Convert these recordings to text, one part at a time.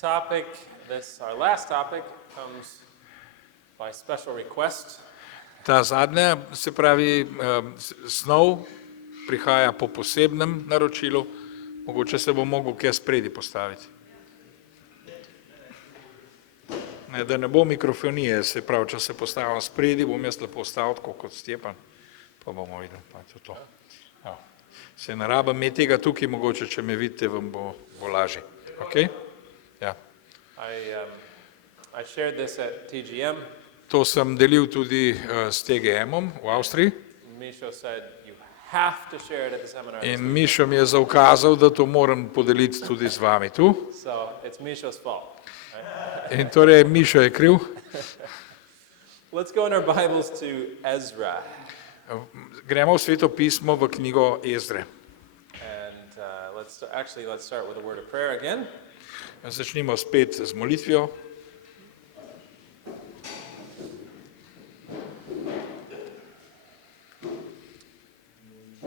topic, our last topic, comes by special request. Ta zadnja, se pravi, snov prihaja po posebnem naročilu, mogoče se bo mogel kje spredi postaviti. Ne, da ne bo mikrofonije, se pravi, če se postavim spredi, bom jaz lepo stavil, kot Stjepan, pa bomo videli, pa je to. Ja. Se ne rabim imeti tega tukaj, mogoče, če me vidite, vam bo lažje. Okay? Ja. I shared this at TGM. To sem delil tudi s TGM-om v Avstriji. Misho said, you have to share it at the seminar. In Mišo mi je zaukazal, da to moram podeliti tudi z vami tu. So it's Misho's fault. Right? In torej Mišo je kriv. Let's go in our Bibles to Ezra. Gremo v Sveto pismo v knjigo Ezre. And let's start with a word of prayer again. Začnimo spet z molitvijo.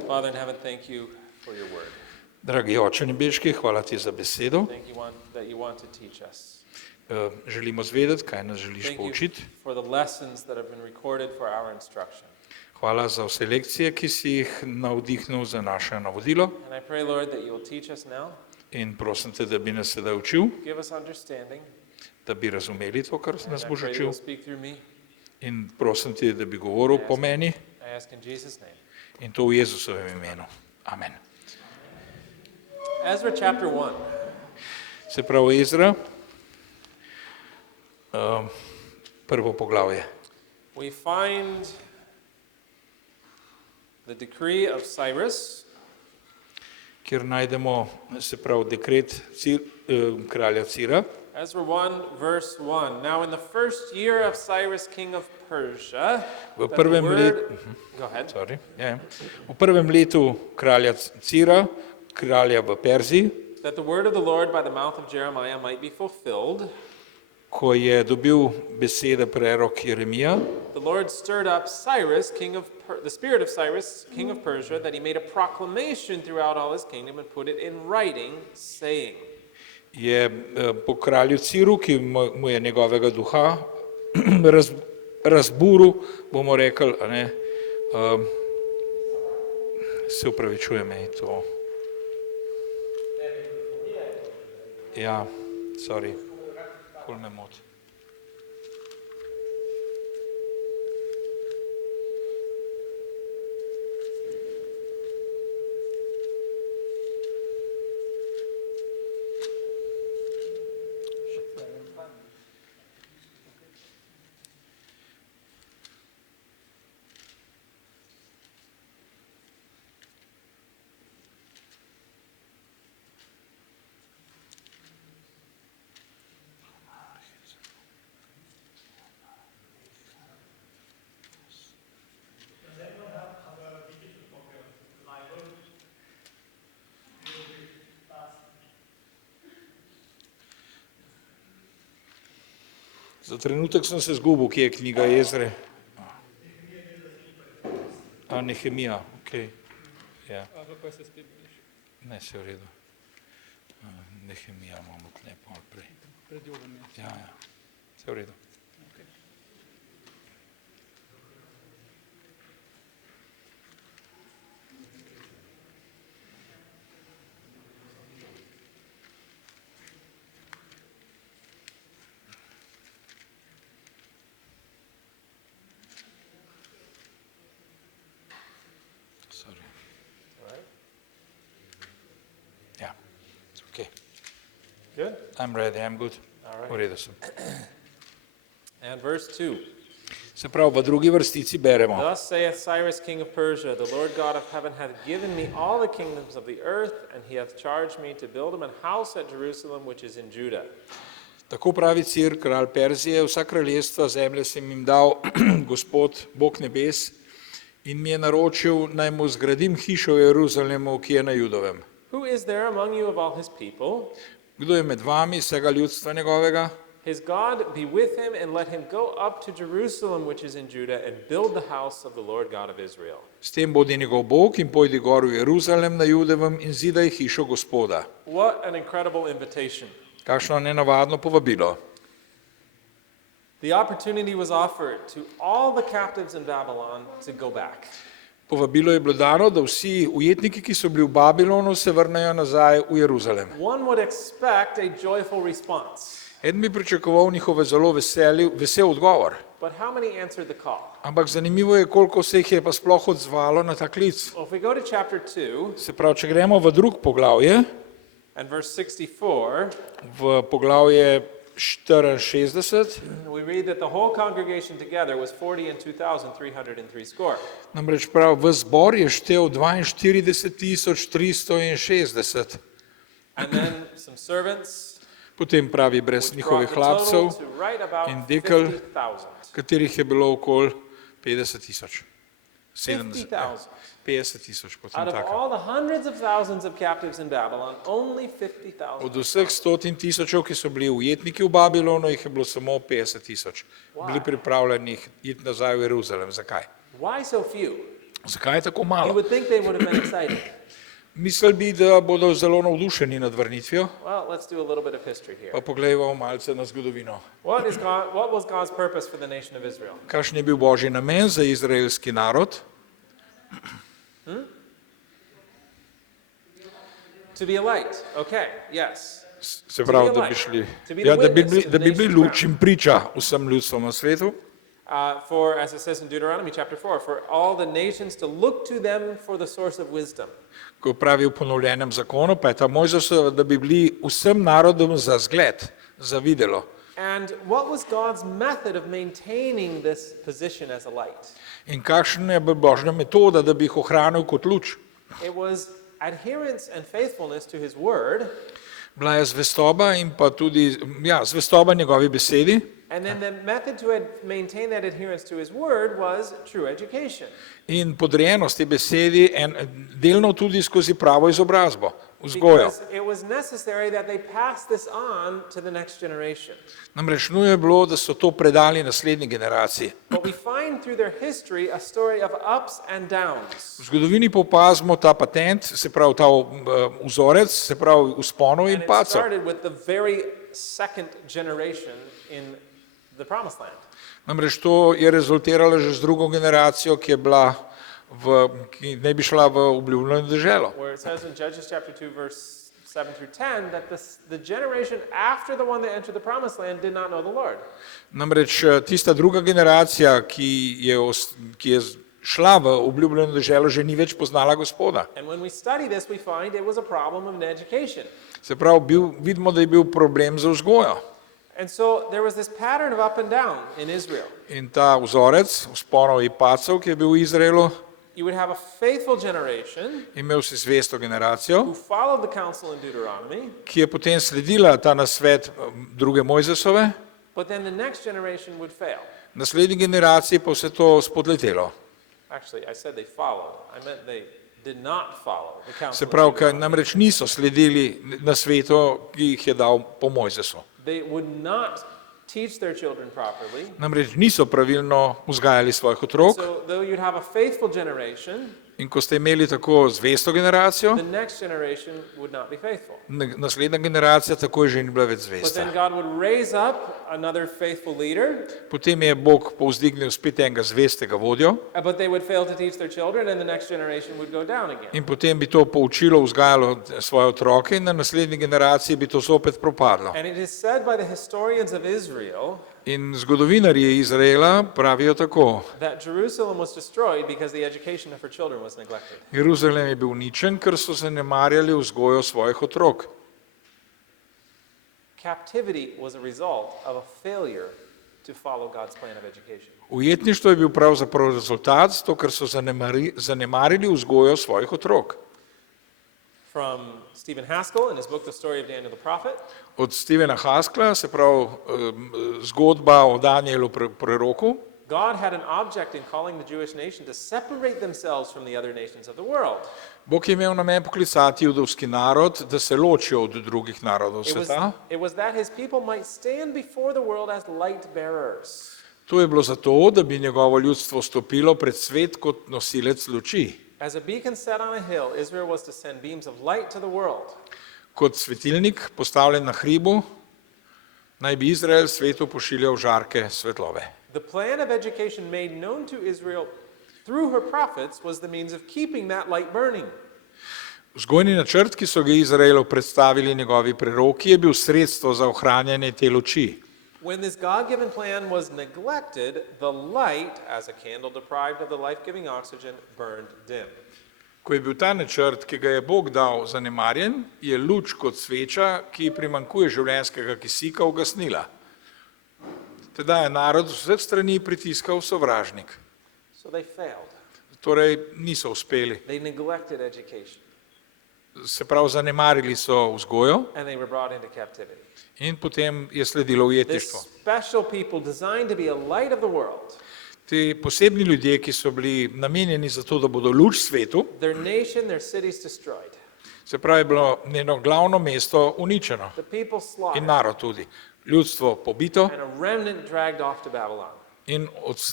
Father in heaven, thank you for your word. Dragi Oče nebeški, hvala ti za besedo. Thank you that you want to teach us. Želimo zvedeti, kaj nas želiš Thank you poučiti. for the lessons that have been recorded for our instruction. Hvala za vse lekcije, ki si jih navdihnil za naše navodilo. And I pray, Lord, that you will teach us now. In prosim te, da bi nas sedaj učil, Give us understanding. da bi razumeli to, kar And nas I boš pray that učil. you'll speak through me. In prosim te, da bi govoril po meni. I ask in Jesus' name. In to v Jezusovem imenu. Amen. Ezra chapter 1. Se pravi Ezra, prvo poglavje. We find the decree of Cyrus, Kjer najdemo, se pravi, dekret kralja Cira. Ezra 1, verse 1. Now in the first year of Cyrus, king of Persia, V that the prvem word... Go ahead. Sorry, ja. V prvem letu kralja Cira, kralja v Perziji, That the word of the Lord by the mouth of Jeremiah might be fulfilled, ko je dobil besede prerok Jeremija, the Lord stirred up Cyrus, the spirit of Cyrus, king of Persia, that he made a proclamation throughout all his kingdom and put it in writing, saying, je po kralju Ciru, ki mu je njegovega duha razburil, bomo rekli, a ne, se upravičuje meni to. Ja, sorry, ful me moti. Za trenutek sem se zgubil, kje je knjiga Ezre. Nehemija, okej. Ja. Ne, se v redu. Nehemija imamo tle pol prej. Ja, se v redu. Sorry. right? Ja, okej. Good? I'm ready, I'm good. All V right. redu sem. And verse 2. Se pravi, v drugi vrstici beremo. Thus saith Cyrus, king of Persia, the Lord God of heaven hath given me all the kingdoms of the earth, and he hath charged me to build him an house at Jerusalem, which is in Judah. Tako pravi Cir, kralj Perzije, vsa kraljestva zemlje sem jim dal, Gospod, Bog nebes, in mi je naročil, naj mu zgradim hišo v Jeruzalemu, ki je na Judovem. Who is there among you of all his people? Kdo je med vami, vsega ljudstva njegovega? His God be with him, and let him go up to Jerusalem, which is in Judah, and build the house of the Lord God of Israel. S tem bodi njegov Bog in pojdi gor v Jeruzalem na Judovem in zidaj hišo Gospoda. What an incredible invitation. Kakšno nenavadno povabilo. The opportunity was offered to all the captives in Babylon to go back. Povabilo je bilo dano, da vsi ujetniki, ki so bili v Babilonu, se vrnejo nazaj v Jeruzalem. One would expect a joyful response. Eden bi pričakoval njihove zelo vesel odgovor. But how many answered the call? Ampak zanimivo je, koliko se jih je pa sploh odzvalo na ta klic. Well, if we go to chapter 2 Se pravi, če gremo v drug poglavje, and verse 64, v poglavje 64, we read that the whole congregation together was 40 and 2,303 score. namreč prav, v zbor je štel 42,360. And then some servants Potem pravi brez which njihovih brought the total hlapcev, to right about in dekel. 50,000. katerih je bilo okoli 50,000. 70, 50,000. 50,000, kot sem Out of taka. all the hundreds of thousands of captives in Babylon, only 50,000. Od vseh 100,000, ki so bili ujetniki v Babilonu, jih je bilo samo 50,000. Bili pripravljeni iti nazaj v Jeruzalem. Zakaj? Why so few? Zakaj je tako You malo? would think they would have been excited. Mislili bi, da bodo zelo navdušeni nad vrnitvijo, Well, let's do a little bit of history here. pa poglejmo malce na zgodovino. What was God's purpose for the nation of Israel? Kakšen je bil božji namen za izraelski narod? To be a light. Okay, yes. Se pravi, da bi šli, da bi bili luč in priča vsem ljudstvom na svetu. For, as it says in Deuteronomy chapter 4, for all the nations to look to them for the source of wisdom. Ko pravi v ponovljenem zakonu, pa je ta Mojzesov, da bi bili vsem narodom za zgled, za videlo. And what was God's method of maintaining this position as a light? In kakšna je bila božja metoda, da bi jih ohranil kot luč? It was adherence and faithfulness to his word, Bila je zvestoba in pa tudi, zvestoba njegovi besedi. and then the method to maintain that adherence to his word was true education. In podrejenost te besedi delno tudi skozi pravo izobrazbo, vzgojo. Because it was necessary that they pass this on to the next generation. Namreč nujno je bilo, da so to predali naslednji generaciji. But we find through their history a story of ups and downs. V zgodovini popazimo ta patent, se pravi ta vzorec, se pravi vzponov And in it padcev. started with the very second generation in the Promised Land. Namreč to je rezultiralo že z drugo generacijo, ki ki ne bi šla v obljubljeno deželo. Where it says in Judges chapter 2 verse 7 through 10 that the generation after the one that entered the Promised Land did not know the Lord. Namreč tista druga generacija, ki je šla v obljubljeno deželo, že ni več poznala Gospoda. And when we study this, we find it was a problem of education. Se pravi, vidimo, da je bil problem za vzgojo. And so there was this pattern of up and down in Israel. In ta vzorec vzponov in padcev, ki je bil v Izraelu, You would have a faithful generation imel si zvesto generacijo, who followed the counsel in Deuteronomy, ki je potem sledila ta nasvet druge Mojzesove, but then the next generation would fail. naslednji generaciji pa vse to spodletelo. Actually, I said they followed. I meant they did not follow the counsel. Se in pravi, Deuteronomy. namreč niso sledili nasvetu, ki jih je dal po Mojzesu. They would not teach their children properly. Namreč niso pravilno vzgajali svojih otrok So though you'd have a faithful generation, in ko ste imeli tako zvesto generacijo, the next generation would not be faithful. naslednja generacija takoj že ni bila več But zvesta. then God would raise up another faithful leader, Potem je Bog povzdignil spet enega zvestega vodjo but they would fail to teach their children and the next generation would go down again. in potem bi to poučilo, vzgajalo svoje otroke in na naslednji generaciji bi to zopet propadlo. And it is said by the historians of Israel In zgodovinarji Izraela pravijo tako: that Jerusalem was destroyed because the education of her children was neglected. Jeruzalem je bil uničen, ker so zanemarjali vzgojo svojih otrok. Captivity was a result of a failure to follow God's plan of education. Ujetništvo je bil pravzaprav rezultat, zato ker so zanemarili vzgojo svojih otrok. From Stephen Haskell in his book The Story of Daniel the Prophet, Od Stevena Haskla, se pravi zgodba o Danielu preroku, God had an object in calling the Jewish nation to separate themselves from the other nations of the world. Bog je imel namen poklicati judovski narod, da se ločijo od drugih narodov sveta. It was that his people might stand before the world as light bearers. To je bilo zato, da bi njegovo ljudstvo stopilo pred svet kot nosilec luči. As a beacon set on a hill, Israel was to send beams of light to the world. kot svetilnik postavljen na hribu, naj bi Izrael svetu pošiljal žarke svetlobe. The plan of education made known to Israel through her prophets was the means of keeping that light burning. Vzgojni načrt, ki so ga Izraelu predstavili njegovi preroki, je bil sredstvo za ohranjanje te luči. When this God-given plan was neglected, the light, as a candle deprived of the life-giving oxygen, burned dim. Ko je bil ta načrt, ki ga je Bog dal, zanemarjen, je luč kot sveča, ki primanjkuje življenjskega kisika, ugasnila. Teda je narod z vseh strani pritiskal sovražnik. So they failed. Torej niso uspeli. They neglected education, Se pravi, zanemarili so vzgojo and they were brought into captivity. in potem je sledilo This ujetništvo. special people designed to be a light of the world, Ti posebni ljudje, ki so bili namenjeni za to, da bodo luč svetu, their nation, their cities destroyed, se pravi, je bilo njeno glavno mesto uničeno the people in slaughtered, narod tudi. Ljudstvo pobito and a remnant dragged off to Babylon. in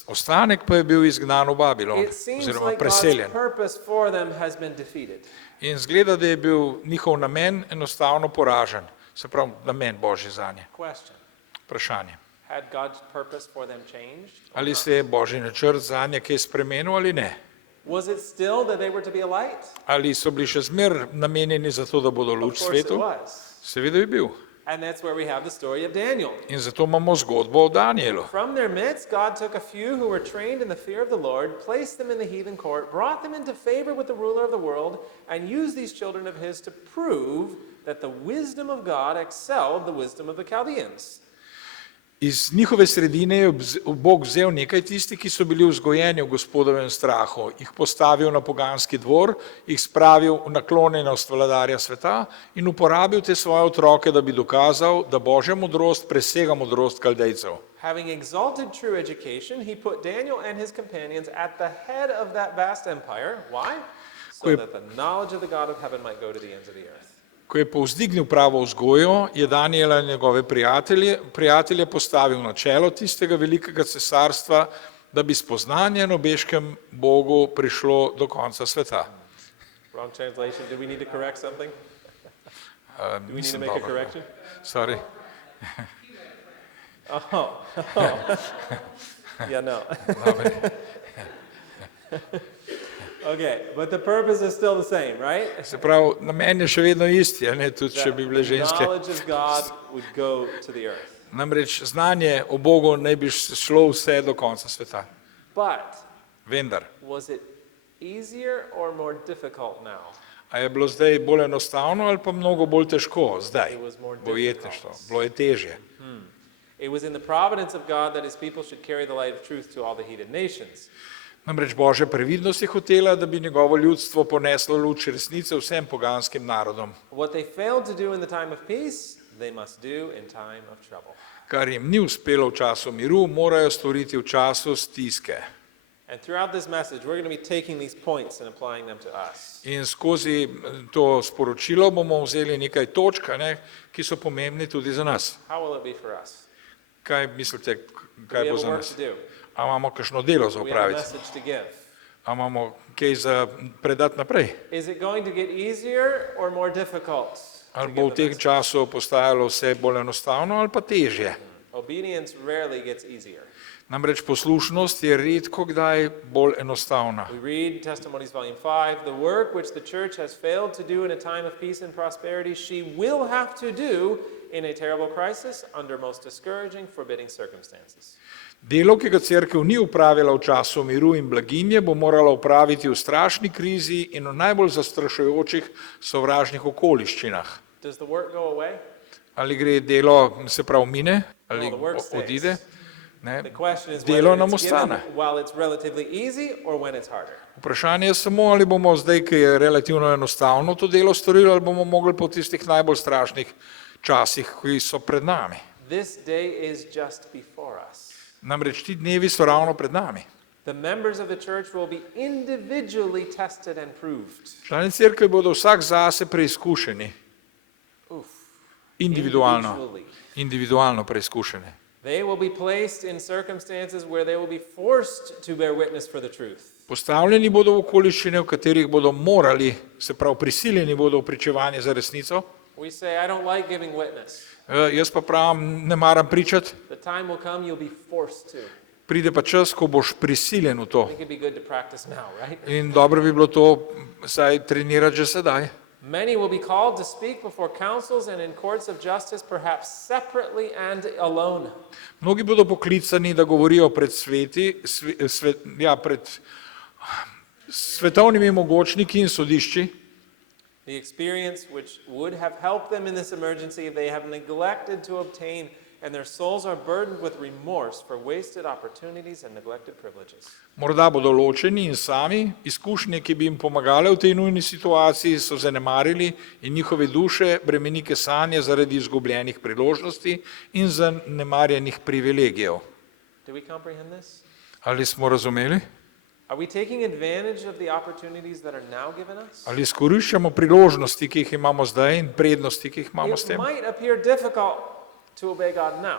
ostanek pa je bil izgnan v Babilon It seems oziroma like God's preseljen. purpose for them has been defeated. In zgleda, da je bil njihov namen enostavno poražen, se pravi namen Božji zanje. Question: Vprašanje. had God's purpose for them changed? or Ali not? se je Božji načrt zanje kaj spremenil ali ne? Was it still that they were to be a light? Ali so bili še zmer namenjeni za to, da bodo Of luč course it svetu? was. Seveda je bil. And that's where we have the story of Daniel. In zato imamo zgodbo o Danielu. From their midst, God took a few who were trained in the fear of the Lord, placed them in the heathen court, brought them into favor with the ruler of the world, and used these children of his to prove that the wisdom of God excelled the wisdom of the Chaldeans. Iz njihove sredine je Bog vzel nekaj tistih, ki so bili vzgojeni v Gospodovem strahu, jih postavil na poganski dvor, jih spravil v naklonjenost vladarja sveta in uporabil te svoje otroke, da bi dokazal, da Božja modrost presega modrost Kaldejcev. Having exalted true education, he put Daniel and his companions at the head of that vast empire. Why? So that the knowledge of the God of heaven might go to the ends of the earth. Ko je povzdignil pravo vzgojo, je Daniela in njegove prijatelje postavil na čelo tistega velikega cesarstva, da bi spoznanje o nebeškem Bogu prišlo do konca sveta. Wrong translation. Do we need to correct something? Do we need to Nisem make a dobro. correction? Sorry. Oh. Yeah, no. Dobro. Okay, but the purpose is still the same, right? Se pravi, namen je še vedno isti, a ne, tudi če bi bile The ženske. knowledge of God would go to the earth. Namreč znanje o Bogu naj bi šlo vse do konca sveta. But Vendar, was it easier or more difficult now? a je bilo zdaj bolj enostavno ali pa mnogo bolj težko zdaj? It was more Bo ujetništvo, bilo je težje. It was in the providence of God that his people should carry the light of truth to all the heathen nations. Namreč Božja previdnost je hotela, da bi njegovo ljudstvo poneslo luč resnice vsem poganskim narodom. What they failed to do in the time of peace, they must do in time of trouble. Kar jim ni uspelo v času miru, morajo storiti v času stiske. And throughout this message, we're going to be taking these points and applying them to us. In skozi to sporočilo bomo vzeli nekaj točk, ki so pomembni tudi za nas. How will it be for us? Kaj mislite, We kaj bo have a za work nas? to do. A imamo kakšno delo za We have a upraviti? message to give. A imamo kaj za predati naprej? Is it going to get easier or more difficult? to Ali give bo v the teh message? času postajalo vse bolj enostavno ali pa težje? Obedience rarely gets easier. Namreč poslušnost je redko kdaj bolj enostavna. We read Testimonies Volume 5, the work which the church has failed to do in a time of peace and prosperity, she will have to do in a terrible crisis under most discouraging, forbidding circumstances. Delo, ki ga cerkev ni upravila v času miru in blaginje, bo morala upraviti v strašni krizi in v najbolj zastrašujočih sovražnih okoliščinah. Does the work go away? Ali gre delo, se pravi, mine, ali No, the work stays. odide? Ne. The question is Delo whether nam it's given ostane. while it's relatively easy or when it's harder. Vprašanje je samo, ali bomo zdaj, ki je relativno enostavno to delo storili, ali bomo mogli po tistih najbolj strašnih časih, ki so pred nami. This day is just before us. Namreč ti dnevi so ravno pred nami. The members of the church will be individually tested and proved. Člani cerkve bodo vsak zase preizkušeni, Oof. individualno preizkušeni. They will be placed in circumstances where they will be forced to bear witness for the truth. Postavljeni bodo v okoliščine, v katerih bodo morali, se pravi prisiljeni bodo v pričevanje za resnico, We say, I don't like giving witness. Jaz pa pravim, ne maram pričati, The time will come you'll be forced to. pride pa čas, ko boš prisiljen v to. I think it'd be good to practice now, right? In dobro bi bilo to saj trenirati že sedaj. Many will be called to speak before councils and in courts of justice, perhaps separately and alone. Mnogi bodo poklicani, da govorijo pred pred svetovnimi mogočniki in sodišči. The experience which would have helped them in this emergency they have neglected to obtain, and their souls are burdened with remorse for wasted opportunities and neglected privileges. Morda bodo ločeni in sami, izkušnje, ki bi jim pomagale v tej nujni situaciji, so zanemarili in njihove duše bremenike sanje zaradi izgubljenih priložnosti in zanemarjenih privilegijev. Do we comprehend this? Ali smo razumeli? Are we taking advantage of the opportunities that are now given us? Ali izkoriščamo priložnosti, ki jih imamo zdaj in prednosti, ki jih imamo s It tem? might appear difficult to obey God now.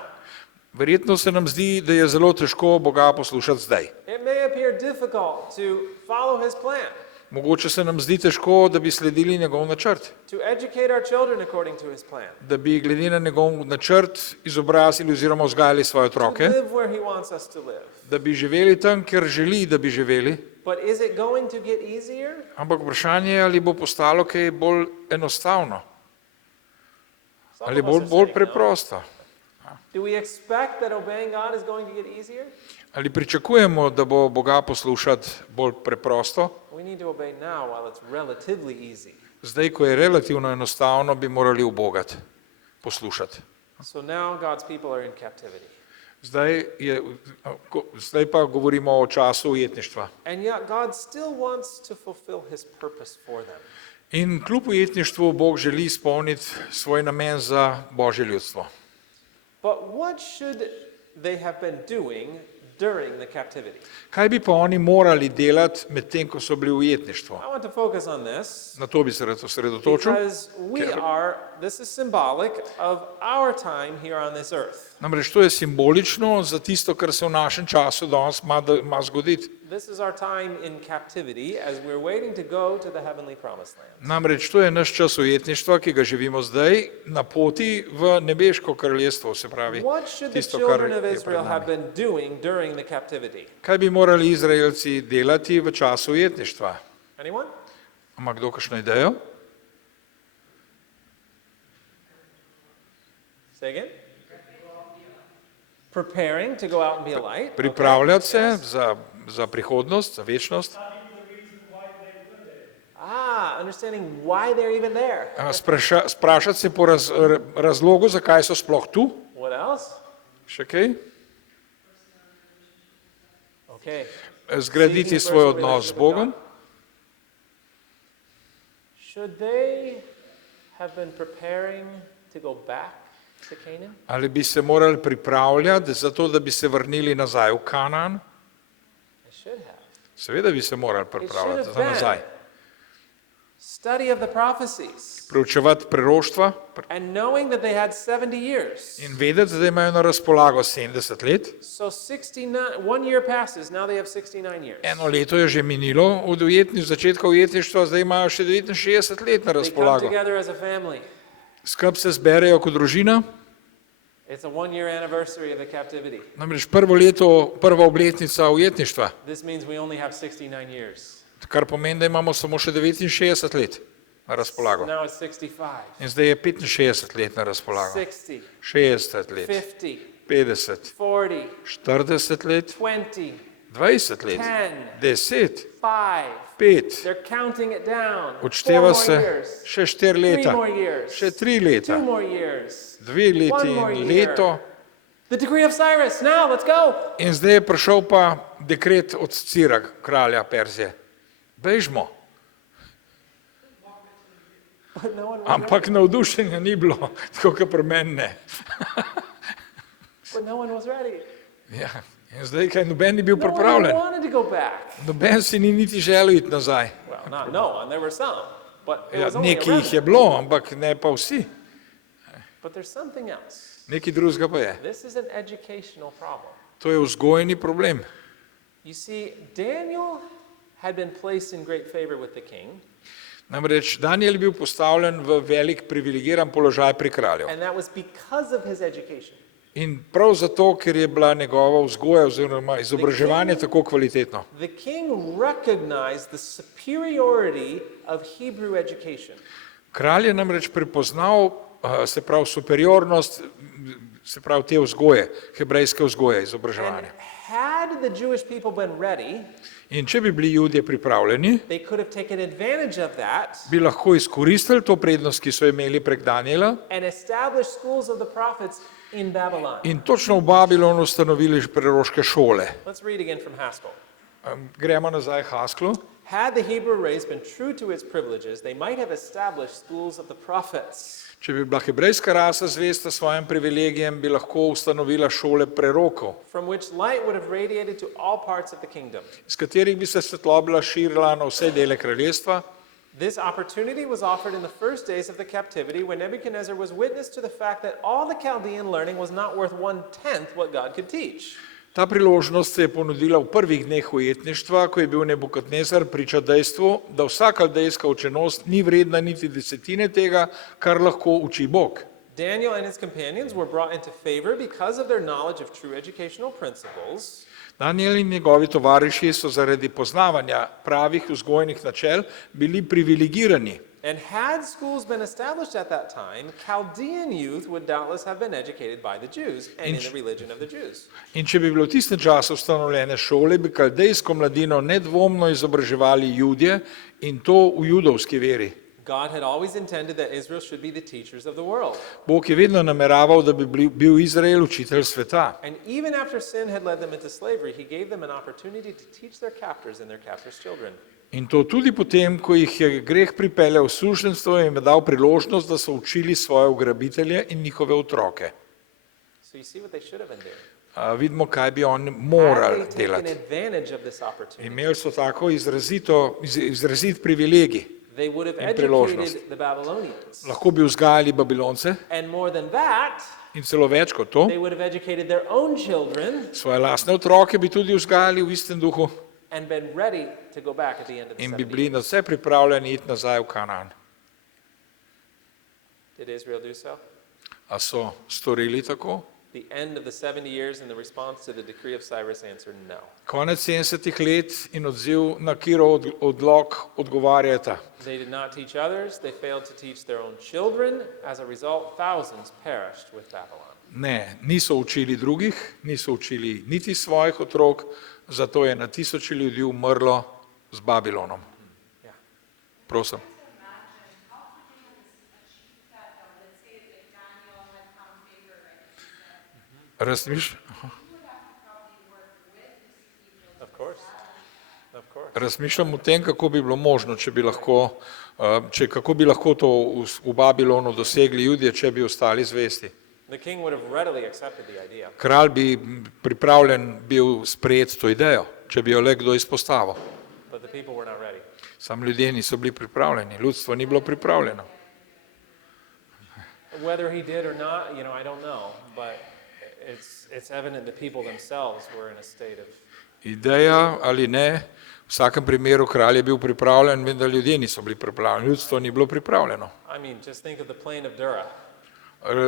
Verjetno se nam zdi, da je zelo težko Boga poslušati zdaj. It may appear difficult to follow His plan, Mogoče se nam zdi težko, da bi sledili njegov načrt, to educate our children according to His plan, da bi glede na njegov načrt izobrazili oziroma vzgajali svoje to otroke, live where He wants us to live. da bi živeli tam, kjer želi, da bi živeli. But is it going to get easier? Ampak vprašanje je, ali bo postalo kaj bolj enostavno, Some ali of us are bolj saying no. preprosto. Do we expect that obeying God is going to get easier? Ali pričakujemo, da bo Boga poslušati bolj preprosto? We need to obey now while it's relatively easy. Zdaj, ko je relativno enostavno, bi morali ubogati, poslušati. So now God's people are in captivity. Zdaj pa govorimo o času ujetništva. And yet God still wants to fulfill His purpose for them. In kljub ujetništvu Bog želi izpolniti svoj namen za Božje ljudstvo. But what should they have been doing during the captivity? Kaj bi pa oni morali delati med tem, ko so bili v ujetništvu? I want to focus on this Na to bi se rad osredotočil. because this is symbolic of our time here on this earth. Namreč to je simbolično za tisto, kar se v našem času danes ima zgoditi. This is our time in captivity as we're waiting to go to the heavenly promised land. Namreč to je naš čas ujetništva, ki ga živimo zdaj, na poti v nebeško kraljestvo, se pravi What should the tisto, kar children of je pred Israel have nami. been doing during the captivity? Kaj bi morali Izraelci delati v času ujetništva? Anyone? Ima kdo kakšno idejo? Say again? Preparing to go out and be a light. Pripravljati se za prihodnost, za večnost. Understanding why they're even there. Sprašati se po razlogu, zakaj so sploh tu. What else? Še kaj? Okay. Zgraditi svoj odnos z Bogom. Should they have been preparing to go back to Canaan? Ali bi se morali pripravljati za to, da bi se vrnili nazaj v Kanaan? They should have. Seveda bi se morali pripravljati za nazaj. Study of the prophecies. Preučevati preroštva And knowing that they had 70 years. in vedeti, da imajo na razpolago 70 let. So 1 year passes, now they have 69 years. Eno leto je že minilo od začetka ujetništva, zdaj imajo še 69 let na They come razpolago. together as a family. Skup se zberejo kot družina. It's a 1 year anniversary of the captivity. Namreč prvo leto, prva obletnica ujetništva, This means we only have 69 years. kar pomeni, da imamo samo še 69 let na razpolago. Now it's 65, In zdaj je 65 let na razpolago. 60, 60 let, 50, 50, 40, 40 let, 20, 20 let, 10, 5. 5. They're counting it down. 4 Odšteva more se years, še 4 3 leta, more years, še 3 leta, 2 more years, 2 leti 1 more in year. leto. The decree of Cyrus, now let's go. In zdaj je prišel pa dekret od Cira, kralja Perzije. Bežmo. But no one was Ampak ready. navdušenja ni bilo, tako kot pri meni ne. But no one was ready. Ja. In zdaj, kaj noben ni bil No one pripravljen. wanted to go back. Noben si ni niti želel iti nazaj. Well, not no one, there were some. But it Ja, was only a nekaj jih je remnant. bilo, ampak ne pa vsi. But there's something else. Nekaj drugega pa je. This is an educational problem. To je vzgojni problem. You see, Daniel had been placed in great favor with the king. Namreč Daniel je bil postavljen v velik privilegiran položaj pri kralju. And that was because of his education. In prav zato, ker je bila njegova vzgoja oziroma izobraževanje tako kvalitetno. The king recognized the superiority of Hebrew education. Kralj je namreč prepoznal, se pravi, superiornost, se pravi, te vzgoje, hebrejske vzgoje, And izobraževanja. had the Jewish people been ready, In če bi bili Judje pripravljeni, they could have taken advantage of that bi lahko izkoristili to prednost, ki so imeli prek Daniela and established schools of the prophets in Babylon. in točno v Babilonu ustanovili preroške šole. Let's read again from Haskell. Gremo nazaj Hasklu. Had the Hebrew race been true to its privileges, they might have established schools of the prophets. Če bi bila hebrejska rasa zvesta svojim privilegijem, bi lahko ustanovila šole prerokov, From which light would have radiated to all parts of the kingdom. iz katerih bi se svetloba širila na vse dele kraljestva. This opportunity was offered in the first days of the captivity when Nebuchadnezzar was witness to the fact that all the Chaldean learning was not worth 1/10 what God could teach. Ta priložnost se je ponudila v prvih dneh ujetništva, ko je bil Nebukadnezar priča dejstvu, da vsa kaldejska učenost ni vredna niti desetine tega, kar lahko uči Bog. Daniel and his companions were brought into favor because of their knowledge of true educational principles. Daniel in njegovi tovariši so zaradi poznavanja pravih vzgojnih načel bili privilegirani. And had schools been established at that time, Chaldean youth would doubtless have been educated by the Jews and in the religion of the Jews. In če bi bilo v tistem času ustanovljene šole, bi kaldejsko mladino nedvomno izobraževali Judje in to v judovski veri. God had always intended that Israel should be the teachers of the world. Bog je vedno nameraval, da bi bil Izrael učitelj sveta. And even after sin had led them into slavery, he gave them an opportunity to teach their captors and their captors' children. In to tudi potem, ko jih je greh pripeljal v suženjstvo, jim je dal priložnost, da so učili svoje ugrabitelje in njihove otroke. So you see what they should have been doing. Vidimo, kaj bi oni Had morali they taken delati. advantage of this opportunity, Imeli so tako izrazit privilegij. they would have In priložnost. educated the Babylonians. Lahko bi vzgajali Babilonce And more than that, in celo več kot to. they would have educated their own children Svoje lastne otroke bi tudi vzgajali v istem duhu and been ready to go back at the end of the in bi 70 bili years. na vse pripravljeni iti nazaj v Kanaan. Did Israel do so? A so storili tako? The end of the 70 years and the response to the decree of Cyrus answered no. Konec 70 let in odziv na Kirov odlok odgovarjata. They did not teach others, they failed to teach their own children. As a result, thousands perished with Babylon. Ne, niso učili drugih, niso učili niti svojih otrok, zato je na tisoči ljudi umrlo z Babilonom. Yeah. Prosim. Of course. Of course. Razmišljam o tem, kako bi bilo možno, kako bi lahko to v Babilonu dosegli Judje, če bi ostali zvesti. The king would have readily accepted the idea, Kralj bi pripravljen bil sprejeti to idejo, če bi jo le kdo izpostavil. but the people were not ready. Sam ljudje niso bili pripravljeni, ljudstvo ni bilo pripravljeno. Whether he did or not, I don't know, but it's evident the people themselves were in a state of Ideja ali ne, v vsakem primeru kralj je bil pripravljen, vendar ljudje niso bili pripravljeni, ljudstvo ni bilo pripravljeno. just think of the plain of Dura.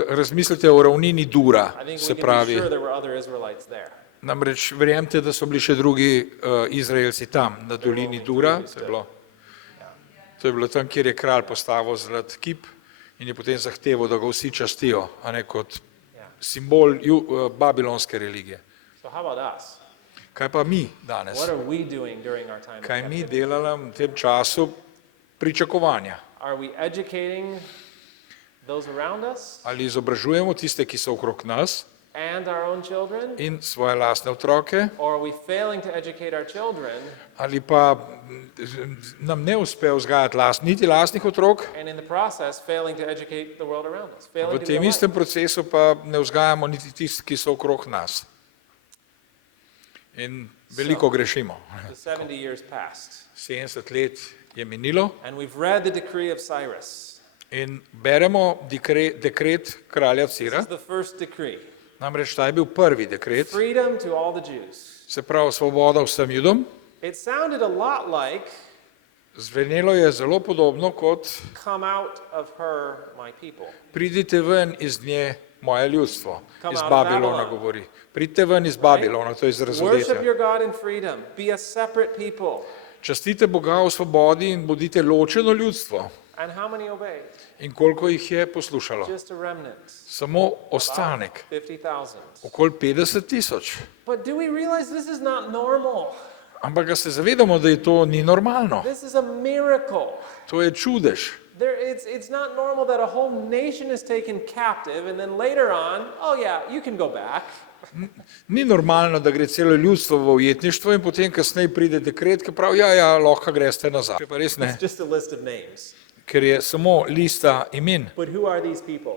Razmislite o ravnini Dura, I think se we can be pravi, sure there were other Israelites there. namreč verjemite, da so bili še drugi Izraelci tam, na dolini Dura, to je bilo tam, kjer je kralj postavil zlat kip in je potem zahteval, da ga vsi častijo, a ne kot simbol babilonske religije. So how about us? Kaj pa mi danes? What are we doing during our time of Kaj mi captivity? delamo v tem času pričakovanja? Are we educating those around us Ali izobražujemo tiste, ki so okrog nas and our own children? in svoje lastne otroke, Or are we failing to educate our children ali pa nam ne uspe vzgajati niti lastnih otrok, and in the process failing to educate the world around us? Failing v to be tem a light? istem procesu pa ne vzgajamo niti tisti, ki so okrog nas. In veliko grešimo. The 70 years passed, 70 let je minilo and we've read the decree of Cyrus. in beremo dekret kralja This Cira, is the first decree. namreč ta je bil prvi dekret, Freedom to all the Jews. se pravi svoboda vsem Judom. It sounded a lot like Zvenelo je zelo podobno kot come out of her, my people. pridite ven iz nje moje ljudstvo. Come Iz out of Babilona Babylon. govori. Pridite ven iz Babilona, to je izraz Worship razodetja. your God in freedom. Be a separate people. Častite Boga v svobodi in bodite ločeno ljudstvo. And how many obeyed? In koliko jih je poslušalo? Just a remnant. Samo ostanek. 50,000. Okoli 50,000. But do we realize this is not normal? Ampak ga se zavedamo, da je to ni normalno. This is a miracle. To je čudež. It's not normal that a whole nation is taken captive and then later on, oh yeah, you can go back. Ni normalno, da gre celo ljudstvo v ujetništvo in potem kasneje pride dekret, ki pravi, ja, lahko greste nazaj. Pa res ne, It's just a list of names. ker je samo lista imen. But who are these people?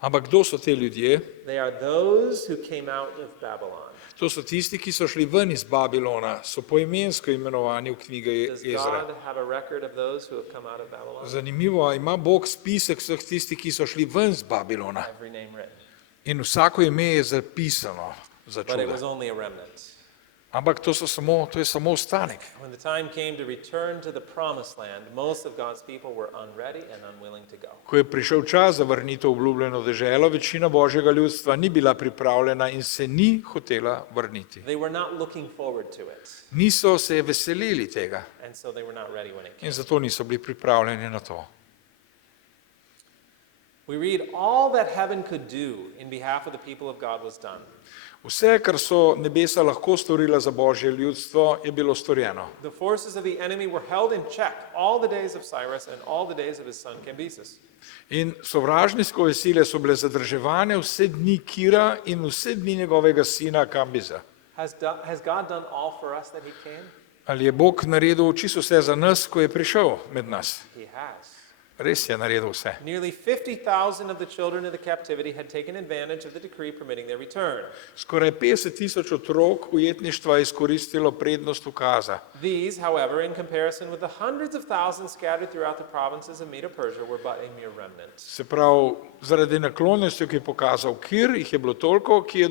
Ampak kdo so te ljudje? They are those who came out of Babylon. To so tisti, ki so šli ven iz Babilona, so poimensko imenovani v knjige Does Ezra. God have a record of those who have come out of Babylon? Zanimivo, ima Bog spisek vseh tistih, ki so šli ven iz Babilona. Every name written. In vsako ime je zapisano za But it čuda. was only a remnant. Ampak to je samo ostanek. When the time came to return to the promised land, most of God's people were unready and unwilling to go. Ko je prišel čas za vrnitev v obljubljeno deželo, večina Božjega ljudstva ni bila pripravljena in se ni hotela vrniti. They were not looking forward to it, Niso se veselili tega and so they were not ready when it came. in zato niso bili pripravljeni na to. We read all that heaven could do in behalf of the people of God was done. Vse, kar so nebesa lahko storila za Božje ljudstvo, je bilo storjeno. The forces of the enemy were held in check all the days of Cyrus and all the days of his son Cambyses. In sovražniške sile so bile zadrževane vse dni Kira in vse dni njegovega sina Kambiza. Has God done all for us that he can? Ali je Bog naredil čisto vse za nas, ko je prišel med nas? He has. Res je naredil vse. Nearly 50,000 of the children of the captivity had taken advantage of the decree permitting their return. Skoraj 50,000 otrok ujetništva je izkoristilo prednost ukaza. These, however, in comparison with the hundreds of thousands scattered throughout the provinces of Medo-Persia, were but a mere remnant. Se pravi, zaradi naklonjenosti, ki je pokazal Kir, jih je bilo toliko, ki je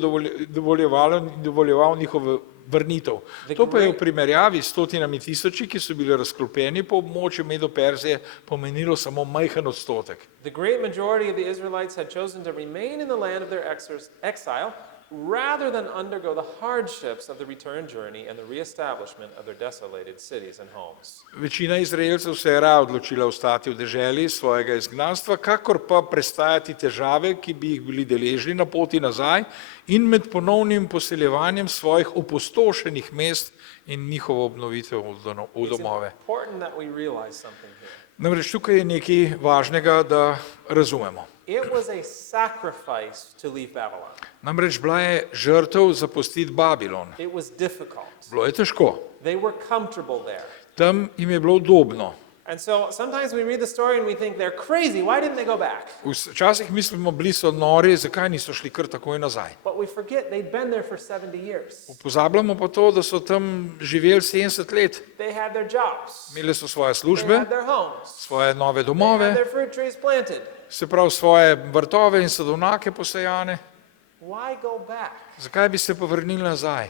dovoljeval njihovo vrnitev. To pa je v primerjavi s stotinami tisoči, ki so bili razklopljeni po območju Medo-Perzije, pomenilo samo majhen odstotek. The great majority of the Israelites had chosen to remain in the land of their exile rather than undergo the hardships of the return journey and the reestablishment of their desolated cities and homes. Večina Izraelcev se je raje odločila ostati v deželi svojega izgnanstva, kakor pa prestajati težave, ki bi jih bili deležni na poti nazaj in med ponovnim poseljevanjem svojih opustošenih mest in njihovo obnovitev v domove. It's important that we realize something here. Namreč tukaj je nekaj važnega, da razumemo. It was a sacrifice to leave Babylon. Namreč bila je žrtev zapustiti Babilon. It was difficult. Bilo je težko. They were comfortable there. Tam jim je bilo udobno. And so sometimes we read the story and we think they're crazy. Why didn't they go back? Včasih mislimo, bili so nori, zakaj niso šli kar takoj nazaj. But we forget they'd been there for 70 years. Pozabljamo pa to, da so tam živeli 70 let. They had their jobs. Imeli so svoje They službe, had their homes. svoje nove They had domove, their fruit trees planted. se pravi svoje vrtove in sadovnjake posejane. Why go back? Zakaj bi se pa vrnili nazaj?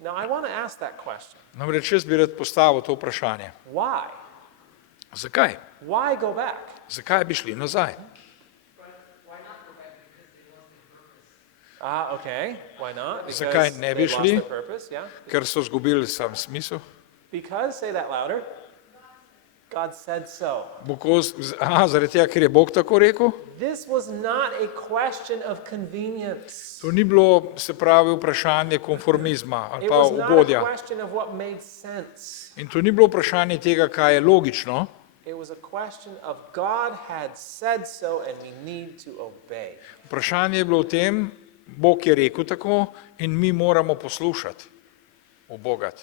Now I want to ask that question. Namreč jaz bi rad postavil to vprašanje. Why? Zakaj? Why go back? Zakaj bi šli nazaj? Okay. Why not? Because Zakaj ne bi they lost šli? their purpose, yeah? Ker so izgubili sam smisel. Because, say that louder, God said so. Zaradi tega, ker je Bog tako rekel? This was not a question of convenience. To ni bilo, se pravi, vprašanje konformizma ali It pa was not a ugodja. question of what made sense. In to ni bilo vprašanje tega, kaj je logično, It was a question of God had said so and we need to obey. vprašanje je bilo v tem, Bog je rekel tako in mi moramo poslušati, ubogati.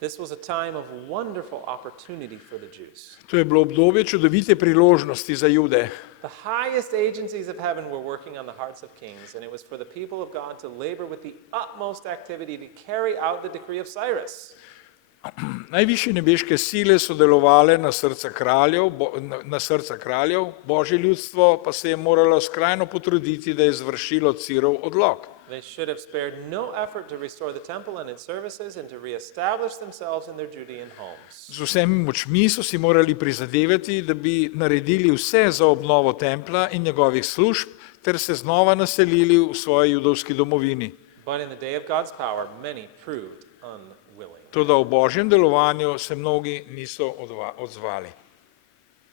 This was a time of wonderful opportunity for the Jews. To je bilo obdobje čudovite priložnosti za Jude. The highest agencies of heaven were working on the hearts of kings, and it was for the people of God to labor with the utmost activity to carry out the decree of Cyrus. Najvišje nebeške sile so delovale na srca kraljev, Božje ljudstvo pa se je moralo skrajno potruditi, da je izvršilo Cirov odlok. They should have spared no effort to restore the temple and its services and to reestablish themselves in their Judean homes. Z vsemi močmi so si morali prizadevati, da bi naredili vse za obnovo templa in njegovih služb, ter se znova naselili v svoji judovski domovini. But in the day of God's power, many proved unwilling. Toda v božjem delovanju se mnogi niso odzvali.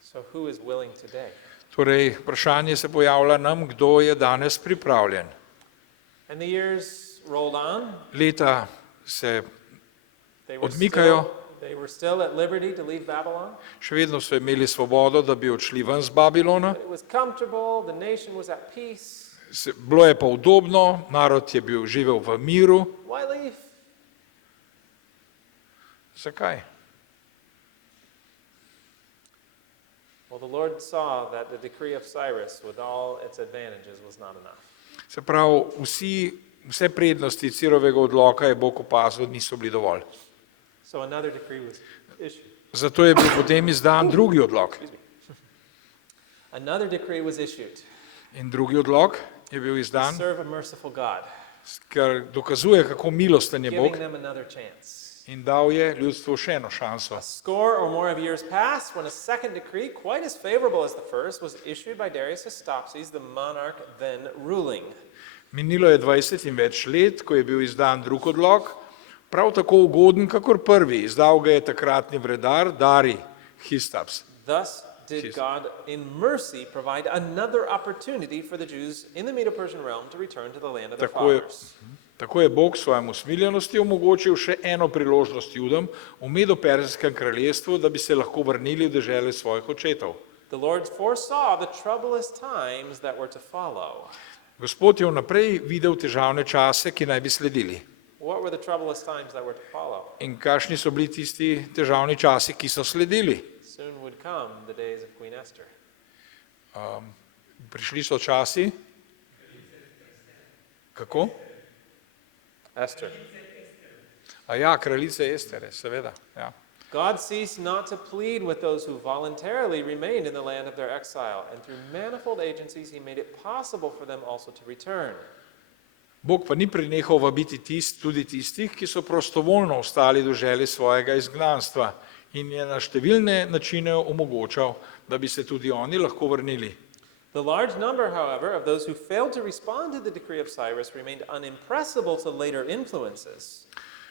So who is willing today? Torej, vprašanje se pojavlja nam, kdo je danes pripravljen. And the years rolled on. Leta se They odmikajo, were still at liberty to leave Babylon. še vedno so imeli svobodo, da bi odšli ven z Babilona. It was comfortable, the nation was at peace. Bilo je pa udobno, narod je bil živel v miru. Why leave? Zakaj? Well, the Lord saw that the decree of Cyrus, with all its advantages, was not enough. Se pravi, vse prednosti Cirovega odloka je Bog opazil, niso bili dovolj. So another decree was issued. Zato je bil potem izdan drugi odlok. Another decree was issued. In drugi odlok je bil To izdan, serve a merciful God, ker dokazuje, kako milosten je Bog giving them another chance. in dal je ljudstvu še eno šanso. A score or more of years passed when a second decree, quite as favorable as the first, was issued by Darius Astopses, the monarch then ruling. Minilo je 20 in več let, ko je bil izdan drug odlok, prav tako ugoden, kakor prvi. Izdal ga je takratni vredar Darij Histaps. Thus did God in mercy provide another opportunity for the Jews in the Medo-Persian realm to return to the land of their fathers. Tako je Bog svojemu usmiljenosti omogočil še eno priložnost Judom v Medo-Perzijskem kraljestvu, da bi se lahko vrnili v dežele svojih očetov. The Lord foresaw the troublous times that were to follow. Gospod je vnaprej videl težavne čase, ki naj bi sledili. What were the troublous times that were to follow? In kakšni so bili tisti težavni časi, ki so sledili? Soon would come the days of Queen Esther. Prišli so časi. Kako? Esther. A ja, kraljice Estere, seveda. Ja. God ceased not to plead with those who voluntarily remained in the land of their exile, and through manifold agencies he made it possible for them also to return. Bog pa ni prenehal vabiti tudi tistih, ki so prostovoljno ostali do želje svojega izgnanstva in je na številne načine omogočal, da bi se tudi oni lahko vrnili. The large number, however, of those who failed to respond to the decree of Cyrus remained unimpressible to later influences.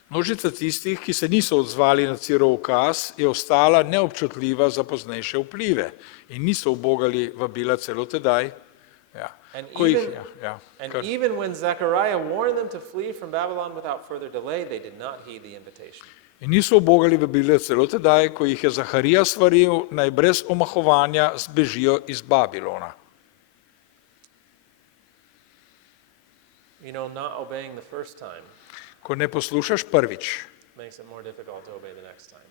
Množica tistih, ki se niso odzvali na Cirov ukaz, je ostala neobčutljiva za poznejše vplive in niso ubogali vabila celo tedaj. Ja. Even when Zechariah warned them to flee from Babylon without further delay, they did not heed the invitation. In niso ubogali vabila celo tedaj, ko jih je Zaharija svaril, naj brez omahovanja zbežijo iz Babilona. You know, not obeying the first time Ko ne poslušaš prvič, makes it more difficult to obey the next time.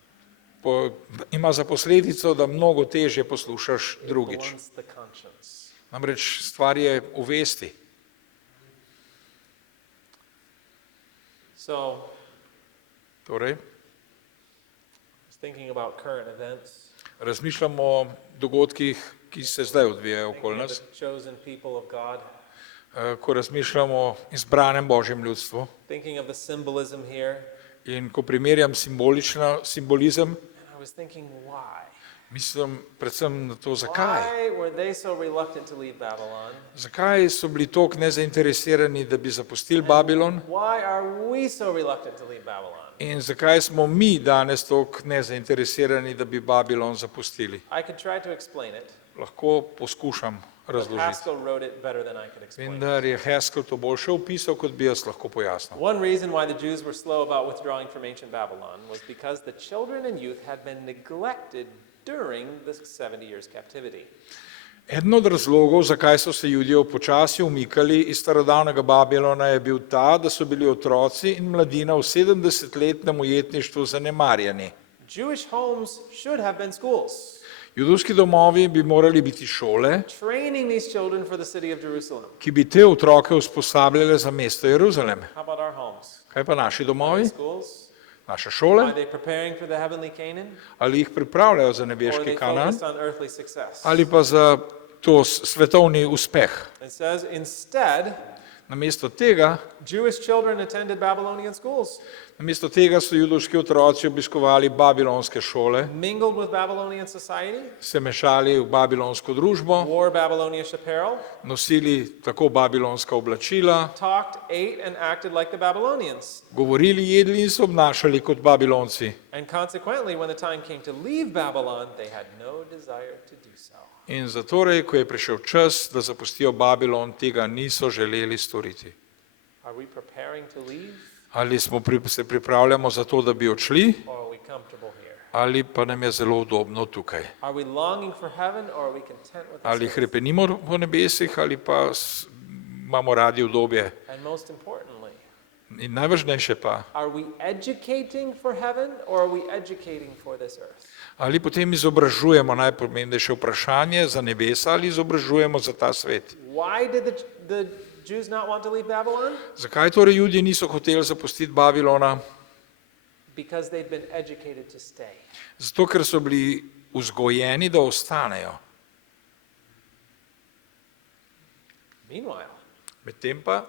ima za posledico, da mnogo težje poslušaš It drugič. blunts the conscience. Namreč stvar je v vesti. So, Torej, I was thinking about current events, razmišljamo o dogodkih, ki se zdaj odvijajo okoli thinking of nas, the chosen people of God, ko razmišljamo o izbranem Božjem ljudstvu thinking of the symbolism here, in ko primerjam simbolizem, and I was thinking, why? mislim predvsem na to, zakaj. Why were they so reluctant to leave Babylon? Zakaj so bili toliko nezainteresirani, da bi zapustili Babilon Why are we so reluctant to leave Babylon? in zakaj smo mi danes toliko nezainteresirani, da bi Babilon zapustili. I could try to explain it, Lahko poskušam but razložiti. Haskell wrote it better than I could explain it. Vendar je Haskell to boljše opisal, kot bi jaz lahko pojasnil. One reason why the Jews were slow about withdrawing from ancient Babylon was because the children and youth had been neglected during the 70 years captivity. Eden od razlogov, zakaj so se Judje počasi umikali iz starodavnega Babilona, je bil ta, da so bili otroci in mladina v 70-letnem ujetništvu zanemarjeni. Jewish homes should have been schools, Judovski domovi bi morali biti šole, training these children for the city of Jerusalem. ki bi te otroke usposabljale za mesto Jeruzalem. How about our homes? Kaj pa naši Are domovi, they schools? naše Are šole? they preparing for the heavenly Canaan? Ali jih pripravljajo za Or are nebeški they Kanaan focused on earthly success? ali pa za to svetovni uspeh. It says, instead, Namesto tega Jewish children attended Babylonian schools, so judovski otroci obiskovali babilonske šole, mingled with Babylonian society, se mešali v babilonsko družbo, wore Babylonish apparel, nosili tako babilonska oblačila, talked, ate, and acted like the Babylonians. govorili, jedli in se obnašali kot Babilonci. And consequently, when the time came to leave Babylon, they had no desire to do so. In zatorej, ko je prišel čas, da zapustijo Babilon, tega niso želeli storiti. Are we preparing to leave, Ali se pripravljamo za to, da bi odšli, or are we comfortable here? ali pa nam je zelo udobno tukaj. Are we longing for heaven, or are we content with Ali this earth? hrepenimo po nebesih, ali pa imamo radi udobje. And most importantly, In najvažnejše pa, are we educating for heaven, or are we educating for this earth? ali potem izobražujemo, najpomembnejše vprašanje, za nebesa ali izobražujemo za ta svet. Why did the Jews not want to leave Babylon? Zakaj torej Judje niso hoteli zapustiti Babilona? Because they'd been educated to stay. Zato, ker so bili vzgojeni, da ostanejo. Meanwhile, Medtem pa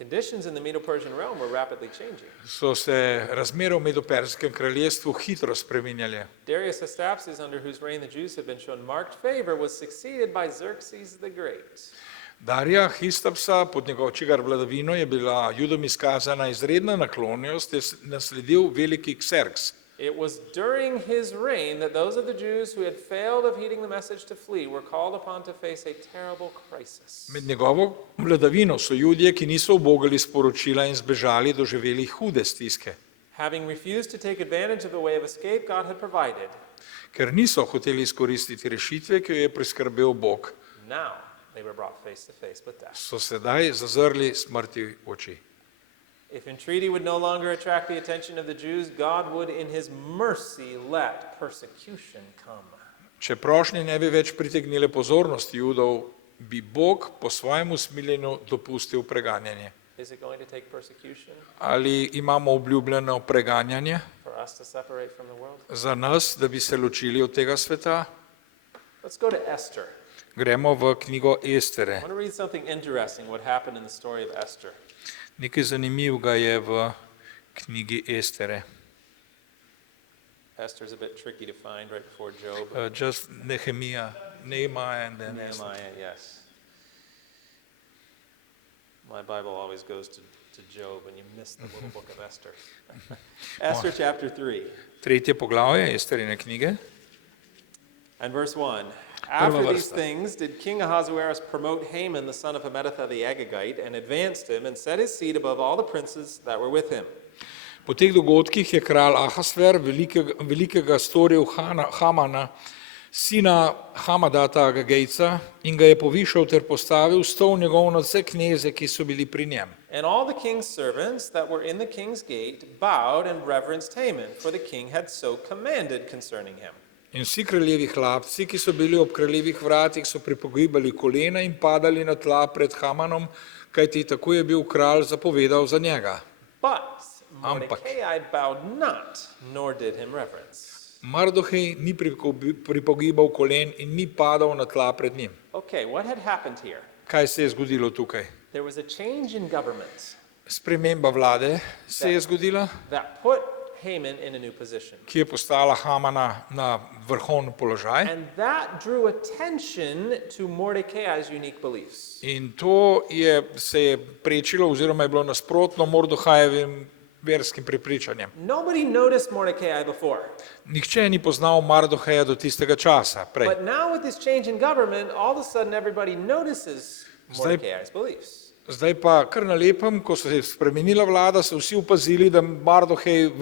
conditions in the Medo-Persian realm were rapidly changing. so se razmere v Medoperskem kraljestvu hitro spreminjale. Darius Astapses, under whose reign the Jews had been shown marked favor, was succeeded by Xerxes the Great. Darija Histapsa, pod čigar vladavino je bila Judom izkazana izredna naklonjenost, je nasledil veliki Kserks. It was during his reign that those of the Jews who had failed of heeding the message to flee were called upon to face a terrible crisis. Med njegovo vladavino so Judje, ki niso ubogali sporočila in zbežali, doživeli hude stiske. Having refused to take advantage of the way of escape God had provided, Ker niso hoteli izkoristiti rešitve, ki jo je priskrbel Bog, now they were brought face to face with death. so sedaj zazrli smrti v oči. If entreaty would no longer attract the attention of the Jews, God would in his mercy let persecution come. Če prošnje ne bi več pritegnile pozornosti Judov, bi Bog po svojem usmiljenju dopustil preganjanje. Is it going to take persecution Ali imamo obljubljeno preganjanje for us to separate from the world? za nas, da bi se ločili od tega sveta? Let's go to Esther. Gremo v knjigo Estere. I want to read something interesting what happened in the story of Esther. Nekaj zanimivega je v knjigi Estere. Esther's a bit tricky to find right before Job. Just Nehemiah and then Esther. Nehemiah, yes. My Bible always goes to Job and you miss the little book of Esther. Esther chapter 3 Tretje poglavje Esterine knjige. and verse 1. After these vrsta. things did King Ahasuerus promote Haman the son of Hammedatha the Agagite and advanced him and set his seat above all the princes that were with him. Po teh dogodkih je kralj Ahasver velikega storil Hamana, sina Hamadata Agagejca, in ga je povišal ter postavil stol njegov nad vse kneze, ki so bili pri njem. And all the king's servants that were in the king's gate bowed and reverenced Haman, for the king had so commanded concerning him. In vsi kraljevi hlapci, ki so bili ob kraljevih vratih, so pripogibali kolena in padali na tla pred Hamanom, kajti tako je bil kralj zapovedal za njega. But Mordecai bowed not, nor did him reverence. Mardohej ni pripogibal kolen in ni padal na tla pred njim. Okay, what had happened here? Kaj se je zgodilo tukaj? There was a change in government Sprememba vlade se je zgodila, that put Haman in a new position. ki je postala Hamana na vrhovni položaj. And that drew attention to Mordecai's unique beliefs. In to se je prečilo oziroma je bilo nasprotno Mordohajevim verskim prepričanjem. Nobody noticed Mordecai before. Nihče ni poznal Mardoheja do tistega časa prej. But now with this change in government, all of a sudden everybody notices Mordecai's beliefs. Zdaj pa kar na lepem, ko se je spremenila vlada, so vsi opazili, da Mardohej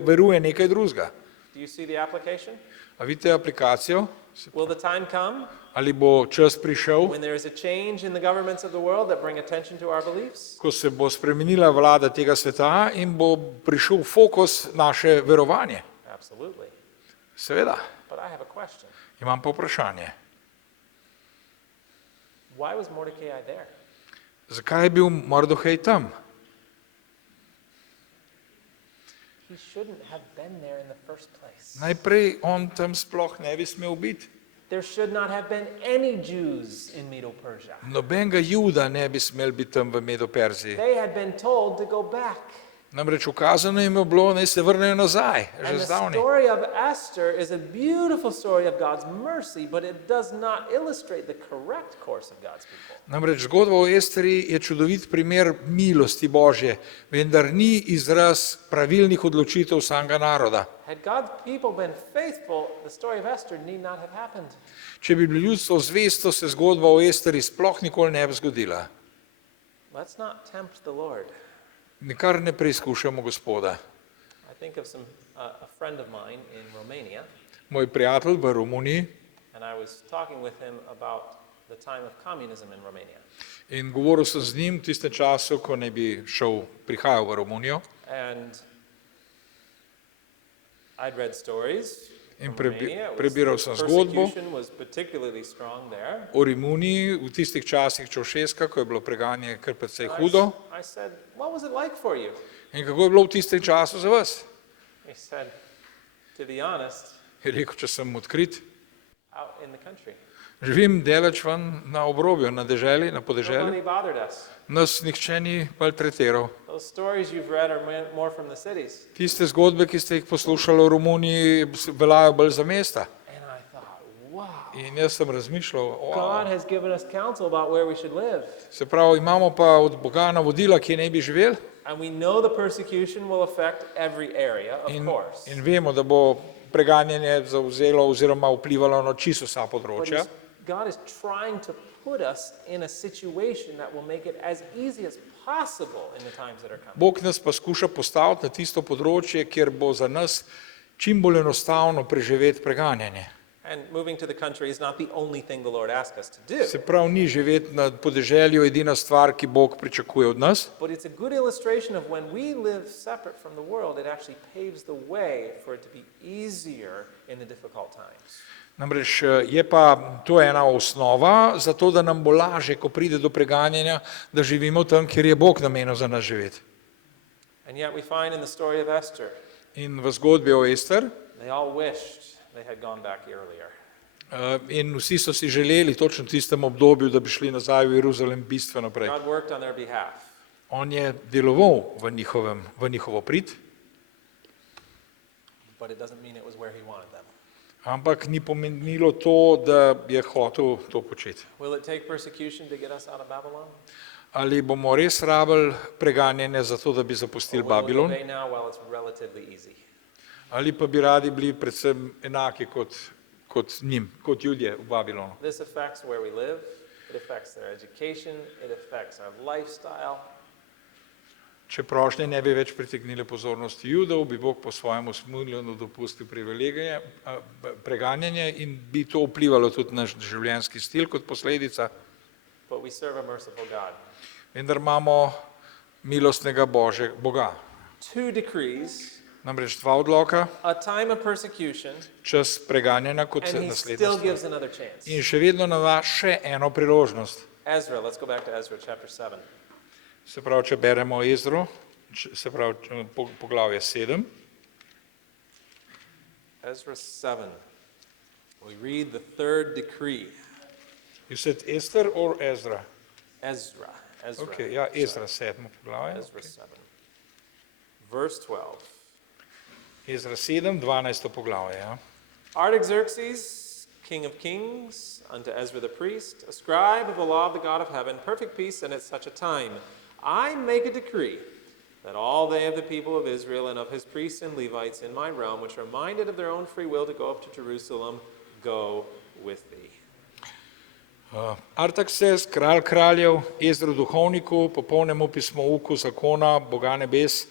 veruje nekaj drugega. Do you see the application? A vidite aplikacijo? Will the time come Ali bo čas prišel, when there is a change in the governments of the world that bring attention to our beliefs? ko se bo spremenila vlada tega sveta in bo prišel fokus naše verovanje? Absolutely. Seveda. But I have a question. Imam pa vprašanje. Why was Mordecai there? Zakaj je bil Mardohej tam? He shouldn't have been there in the first place. Najprej on tam sploh ne bi smel biti. There should not have been any Jews in Medo-Persia. Nobenega Juda ne bi smel biti tam v Medo-Perziji. They had been told to go back. Namreč ukazano jim je bilo, naj se vrnejo nazaj, že And the zdavni. story of Esther is a beautiful story of God's mercy, but it does not illustrate the correct course of God's people. Namreč zgodba o Esteri je čudovit primer milosti Božje, vendar ni izraz pravilnih odločitev samega naroda. Had God's people been faithful, the story of Esther need not have happened. Če bi bilo ljudstvo zvesto, se zgodba o Esteri sploh nikoli ne bi zgodila. Let's not tempt the Lord. Nikar ne preizkušamo Gospoda. I think of a friend of mine in Romania, Moj prijatelj v Romuniji, and I was talking with him about the time of communism in Romania. in govoril sem z njim v tistem času, ko ne bi prihajal v Romunijo, And I'd read stories in from Romania. prebiral sem zgodbo Persecution was particularly strong there. o Romuniji v tistih časih Čaušeska, ko je bilo preganje kar precej hudo. I said, what was it like for you? In kako je bilo v tistem času za vas? He said, to be honest, Je rekel, če sem odkrit, out in the country. živim daleč ven na obrobju, na deželi, na podeželju, Nobody bothered us. nas nihče ni maltretiral. Those stories you've read are more from the cities. Tiste zgodbe, ki ste jih poslušali v Romuniji, veljajo bolj za mesta. And I thought, wow, In jaz sem razmišljal, God has given us counsel about where we should live. se pravi, imamo pa od Boga navodila, kje ne bi živeli, And we know the persecution will affect every area, of course. in vemo, da bo preganjanje zavzelo oziroma vplivalo na čisto vsa But področja. God is trying to put us in a situation that will make it as easy as possible in the times that are coming. Bog nas pa skuša postaviti na tisto področje, kjer bo za nas čim bolj enostavno preživeti preganjanje. And moving to the country is not the only thing the Lord asks us to do, Se pravi, ni živeti na podeželju edina stvar, ki Bog pričakuje od nas, but it's a good illustration of when we live separate from the world, it actually paves the way for it to be easier in the difficult times. Namreč je pa to ena osnova za to, da nam bo lažje, ko pride do preganjanja, da živimo tam, kjer je Bog namenil za nas živeti. And yet we find in the story of Esther, In v zgodbi o Ester, they all wished they had gone back earlier. in vsi so si želeli točno v tistem obdobju, da bi šli nazaj v Jeruzalem bistveno prej. God worked on their behalf. On je deloval v njihovo prid, But it doesn't mean it was where he wanted them. ampak ni pomenilo to, da je hotel to početi. Will it take persecution to get us out of Babylon? Ali bomo res rabili preganjanje za to, da bi zapustili Or will we Babilon, obey now while it's relatively easy? ali pa bi radi bili predvsem enaki kot njim, kot ljudje v Babilonu. This affects where we live, it affects their education, it affects our lifestyle. Če prošnje ne bi več pritegnile pozornosti Judov, bi Bog po svojem usmiljenju dopustil preganjanje in bi to vplivalo tudi na naš življenjski stil kot posledica. But we serve a merciful God. Vendar imamo milostnega Boga. Two decrees, Namreč dva odloka, a time of persecution, čas preganjanja kot and he naslednja still stvar. gives another chance. In še vedno nam da še eno priložnost. Ezra, let's go back to Ezra chapter 7. Se pravi, če beremo Ezro, se pravi poglavje 7, Ezra 7. We read the third decree. you said Esther or Ezra? Ezra. Okay, ja, Ezra 7 poglavje. Ezra 7. Verse 12. Ezra 7, 12 poglavje, ja. Artaxerxes, king of kings, unto Ezra the priest, a scribe of the law of the God of heaven, perfect peace, and at such a time, I make a decree that all they of the people of Israel and of his priests and Levites in my realm, which are minded of their own free will to go up to Jerusalem, go with thee. Artaxerxes, kralj kraljev, Ezra duhovniku, popolnemu pismouku zakona, Boga nebes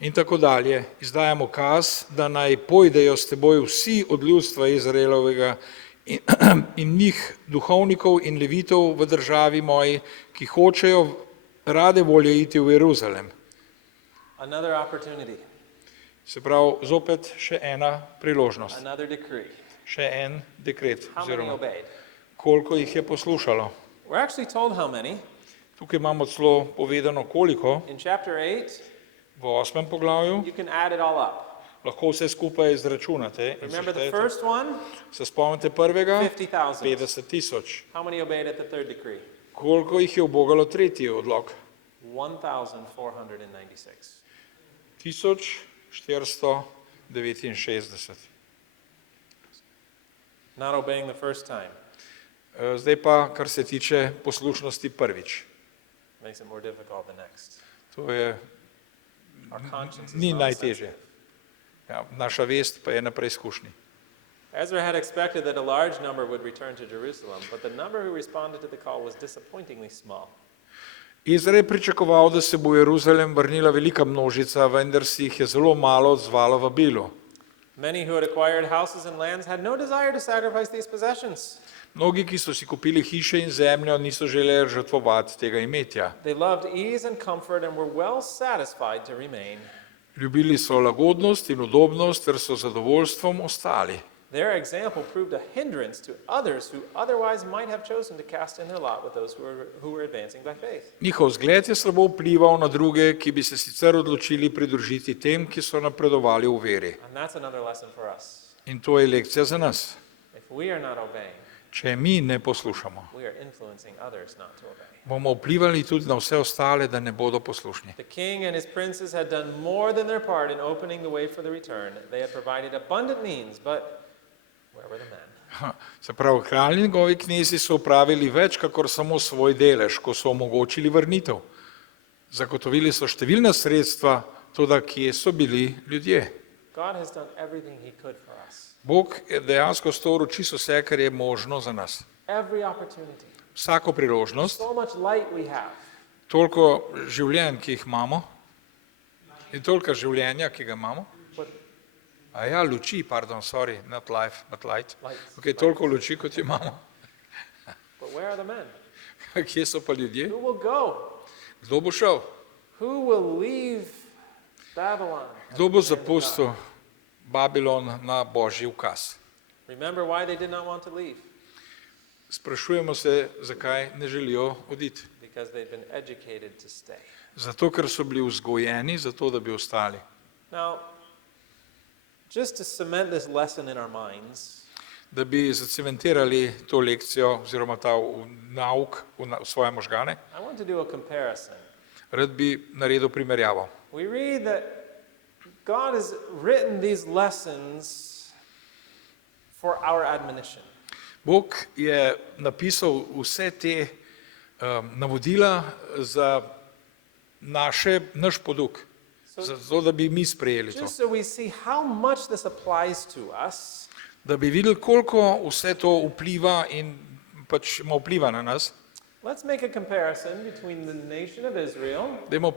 in tako dalje, izdajamo ukaz, da naj pojdejo s teboj vsi od ljudstva Izraelovega in njih duhovnikov in levitov v državi moji, ki hočejo rade volje iti v Jeruzalem. Another opportunity, Se pravi, zopet še ena priložnost, another decree. še en dekret, How many oziroma obeyed? koliko jih je poslušalo. We're actually told how many. Tukaj imamo celo povedano koliko, In chapter 8, v 8. poglavju, you can add it all up. Lahko vse skupaj izračunate. In Remember the seštejete. first one? Se spomnite prvega? 50,000. 50,000. How many obeyed at the third decree? Koliko jih je ubogalo tretji odlok? 1,496. 1469. Not obeying the first time Zdaj pa, kar se tiče poslušnosti prvič. makes it more difficult the next. To je, Our conscience is ni not najtežje. sensitive. Ja, naša vest pa je na preizkušnji. Ezra had expected that a large number would return to Jerusalem, but the number who responded to the call was disappointingly small. Izra je pričakoval, da se bo v Jeruzalem vrnila velika množica, vendar si jih je zelo malo odzvalo vabilu. Many who had acquired houses and lands had no desire to sacrifice these possessions. Mnogi, ki so si kupili hiše in zemljo, niso želeli žrtvovati tega imetja. They loved ease and comfort and were well satisfied to remain. Ljubili so lagodnost in udobnost, ter so z zadovoljstvom ostali. Their example proved a hindrance to others who otherwise might have chosen to cast in their lot with those who were advancing by faith. Njihov zgled je slabo vplival na druge, ki bi se sicer odločili pridružiti tem, ki so napredovali v veri. And that's another lesson for us. In to je lekcija za nas. If we are not obeying, Če mi ne poslušamo, we are influencing others not to obey. bomo vplivali tudi na vse ostale, da ne bodo poslušni. The king and his princes had done more than their part in opening the way for the return. They had provided abundant means, but where were the men? Se pravi, kralj in njegovi knezi so upravili več, kakor samo svoj delež, ko so omogočili vrnitev. Zagotovili so številna sredstva, toda kje so bili ljudje. God has done everything he could for us. Bog je dejansko storil čisto vse, kar je možno za nas. Every opportunity. Vsako priložnost, So much light we have. toliko življenj, ki jih imamo, in toliko življenja, ki ga imamo. But A ja, luči, pardon, sorry, not life, but light. Lights, Ok, toliko luči, kot imamo. where are the men? Kje so pa ljudje? Who will go? Kdo bo šel? Who will leave Babylon? Kdo bo zapustil Babilon na božji ukaz? Remember why they did not want to leave? Sprašujemo se, zakaj ne želijo oditi. Because they've been educated to stay. Zato, ker so bili vzgojeni, zato, da bi ostali. Now, just to cement this lesson in our minds, Da bi zacementirali to lekcijo oziroma ta nauk v svoje možgane, I want to do a comparison. rad bi naredil primerjavo. We read that God has written these lessons for our admonition. Bog je napisal vse te navodila za naš poduk, zato da bi mi sprejeli to. Just so we see how much this applies to us, Da bi videli, koliko vse to vpliva in pač ima vpliva na nas. let's make a comparison between the nation of Israel Dajmo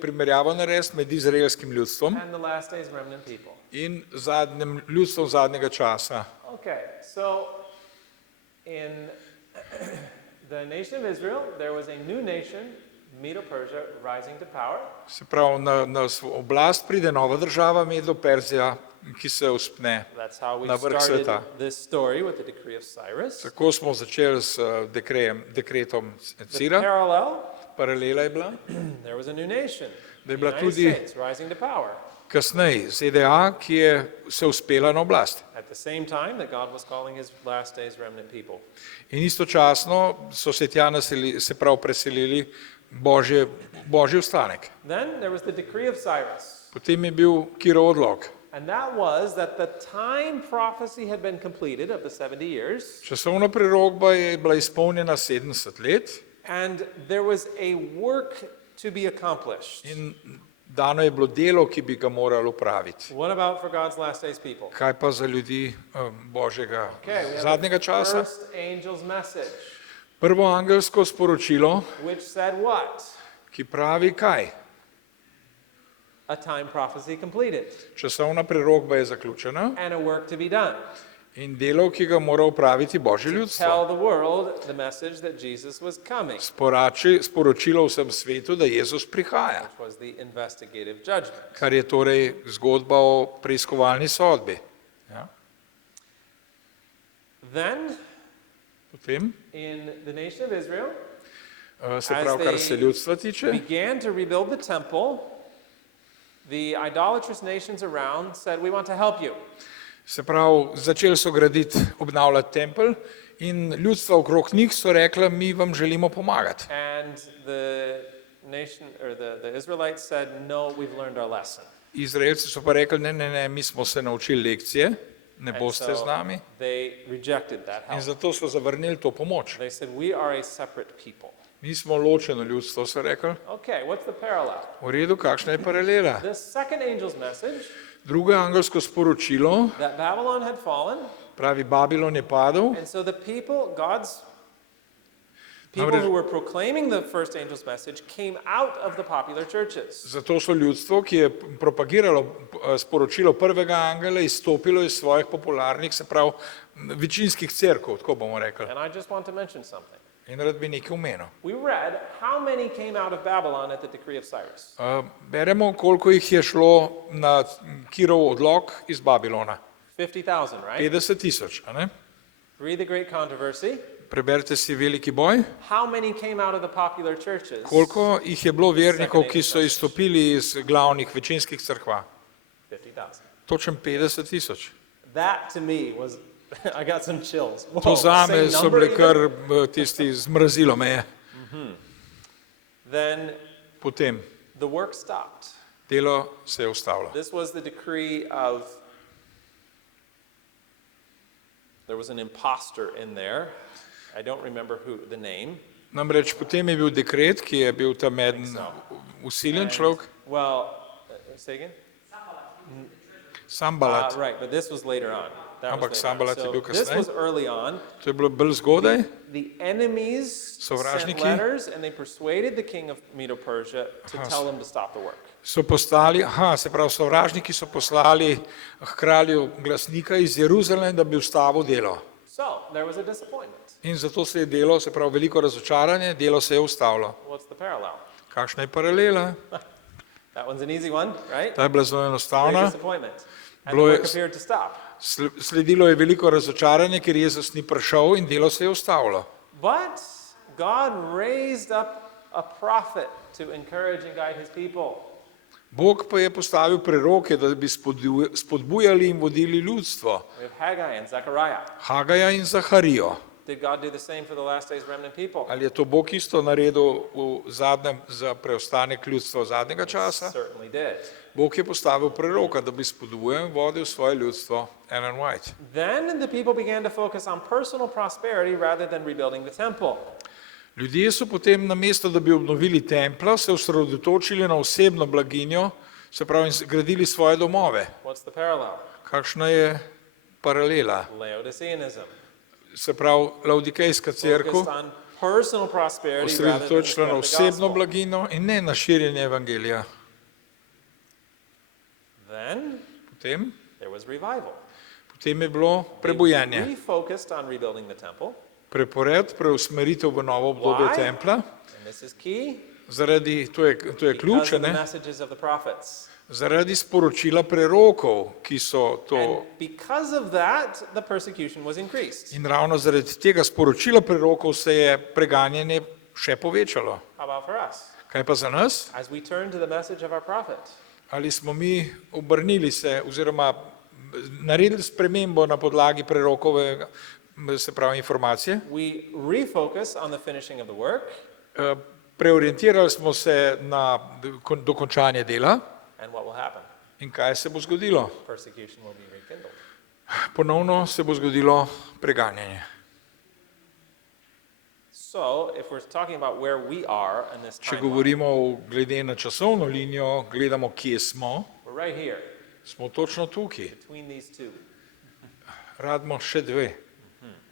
primerjavo narediti med izraelskim ljudstvom and the last days remnant people. in ljudstvom zadnjega časa. Okay, so in the nation of Israel, there was a new nation, Medo-Persia, rising to power. Se pravi, na oblast pride nova država, Medo-Perzija, ki se uspne. That's how we Na vrh started sveta. this story with the decree of Cyrus. Tako smo začeli s dekretom The Cira, parallel, paralela je bila. there was a new nation, Da the je bila United tudi- States, rising to power. Kasneje ZDA, ki je se uspela na oblast. At the same time that God was calling his last days remnant people. In istočasno so se tja se pravi preselili božji ostanek. Then there was the decree of Cyrus. Potem je bil Kirov odlok. And that was that the time prophecy had been completed of the 70 years, Časovna prerokba je bila izpolnjena 70 let and there was a work to be accomplished. in dano je bilo delo, ki bi ga morali upraviti. What about for God's last days people? Kaj pa za ljudi božjega Okay, we have zadnjega the časa? first angel's message, Prvo angelsko sporočilo, which said what? ki pravi kaj? A time prophecy completed Časovna prerokba je zaključena and a work to be done. in delo, ki ga mora upraviti božje ljudstvo. Tell the world the message that Jesus was coming, Sporočilo vsem svetu, da Jezus prihaja, which was the investigative judgment. kar je torej zgodba o preiskovalni sodbi. Ja. Then, Potem, in the nation of Israel, se pravi, kar se ljudstva tiče, began to rebuild the temple, the idolatrous nations around said, we want to help you. Se pravi, začeli so graditi, obnavljati tempelj in ljudstva okrog njih so rekla, mi vam želimo pomagati. And the nation, or the Israelites said, no, we've learned our lesson. Izraelci so pa rekli, ne, mi smo se naučili lekcije, ne And boste z so nami. they rejected that In help. zato so zavrnili to pomoč. They said, we are a separate people. Mi smo ločeno ljudstvo, so rekli. Okay, what's the parallel? V redu, kakšna je paralela? The second angel's message Drugo angelsko sporočilo that Babylon had fallen, pravi, Babilon je padel, and so the people, God's people Namreč- who were proclaiming the first angel's message came out of the popular churches. zato so ljudstvo, ki je propagiralo sporočilo prvega angela, izstopilo iz svojih popularnih, se pravi, večinskih cerkov, tako bomo rekli. And I just want to mention something. In rad bi nekaj omenil. We read how many came out of Babylon at the decree of Cyrus. Beremo, koliko jih je šlo na Kirov odlok iz Babilona. 50,000, right? 50,000, a ne? Read the great controversy. Preberite si veliki boj. How many came out of the popular churches? Koliko jih je bilo vernikov, ki so izstopili iz glavnih večinskih cerkva? 50,000. Točen 50,000. That to me was, I got some chills. Whoa, To zame same so number bile even? kar tisti zmrazilo me je. Then Potem the work stopped. delo se je ustavilo. This was the decree of, there was an imposter in there. I don't remember who, the name. Namreč potem je bil dekret, ki je bil tam eden usiljen človek, Well, say again? Sambalat. Right, but this was later on. That was Ampak later on. Sanballat je So bil this kasneje. was early on. To je bilo bolj zgodaj. The enemies sent Sovražniki. letters and they persuaded the king of Medo-Persia to tell them to stop the work. So postali, se pravi, sovražniki so poslali k kralju glasnika iz Jeruzalem, da bi ustavil delo. So there was a disappointment. In zato se je delo, se pravi, veliko razočaranje, delo se je ustavilo. What's the parallel? Kakšna je paralela? That one's an easy one, right? Ta je bila zelo Great enostavna. disappointment. And the Bilo je- work appeared to stop. Sledilo je veliko razočaranje, ker Jezus ni prišel in delo se je ustavilo. But God raised up a prophet to encourage and guide his people. Bog pa je postavil preroke, da bi spodbujali in vodili ljudstvo. We have Haggai and Zechariah. Hagaja in Zaharijo. Did God do the same for the last days remnant people? Ali je to Bog isto naredil v zadnjem za preostanek ljudstva zadnjega časa? Certainly did. Bog je postavil preroka, da bi spodbujal in vodil svoje ljudstvo. Ellen White. Then the people began to focus on personal prosperity rather than rebuilding the temple. Ljudje so potem namesto, da bi obnovili templa, se osredotočili na osebno blaginjo, se pravi, in gradili svoje domove. What's the parallel? Kakšna je paralela? Laodiceanism. Se pravi, Laodikejska cerkev Focused on personal prosperity rather than the osredotočila spread na of the osebno gospel. blaginjo in ne na širjenje evangelija. Then Potem there was revival. je bilo They prebujenje. refocused on rebuilding the temple. Prepored, preusmeritev v novo obdobje Why? templa. And this is key. Zaradi, to je Because ključ, of the ne? messages of the prophets. Zaradi sporočila prerokov, ki so to. And because of that, the persecution was increased. In ravno zaradi tega sporočila prerokov se je preganjanje še povečalo. How about for us? Kaj pa za nas? As we turn to the message of our prophet, Ali smo mi obrnili se oziroma naredili spremembo na podlagi prerokove, se pravi, informacije? we refocus on the finishing of the work, Preorientirali smo se na dokončanje dela and what will happen? in kaj se bo zgodilo? Persecution will be rekindled. Ponovno se bo zgodilo preganjanje. So, if we're talking about where we are in this Če timeline, govorimo glede na časovno linijo, gledamo, kje smo, we're right here, smo točno tukaj. between these two. Radimo še dve.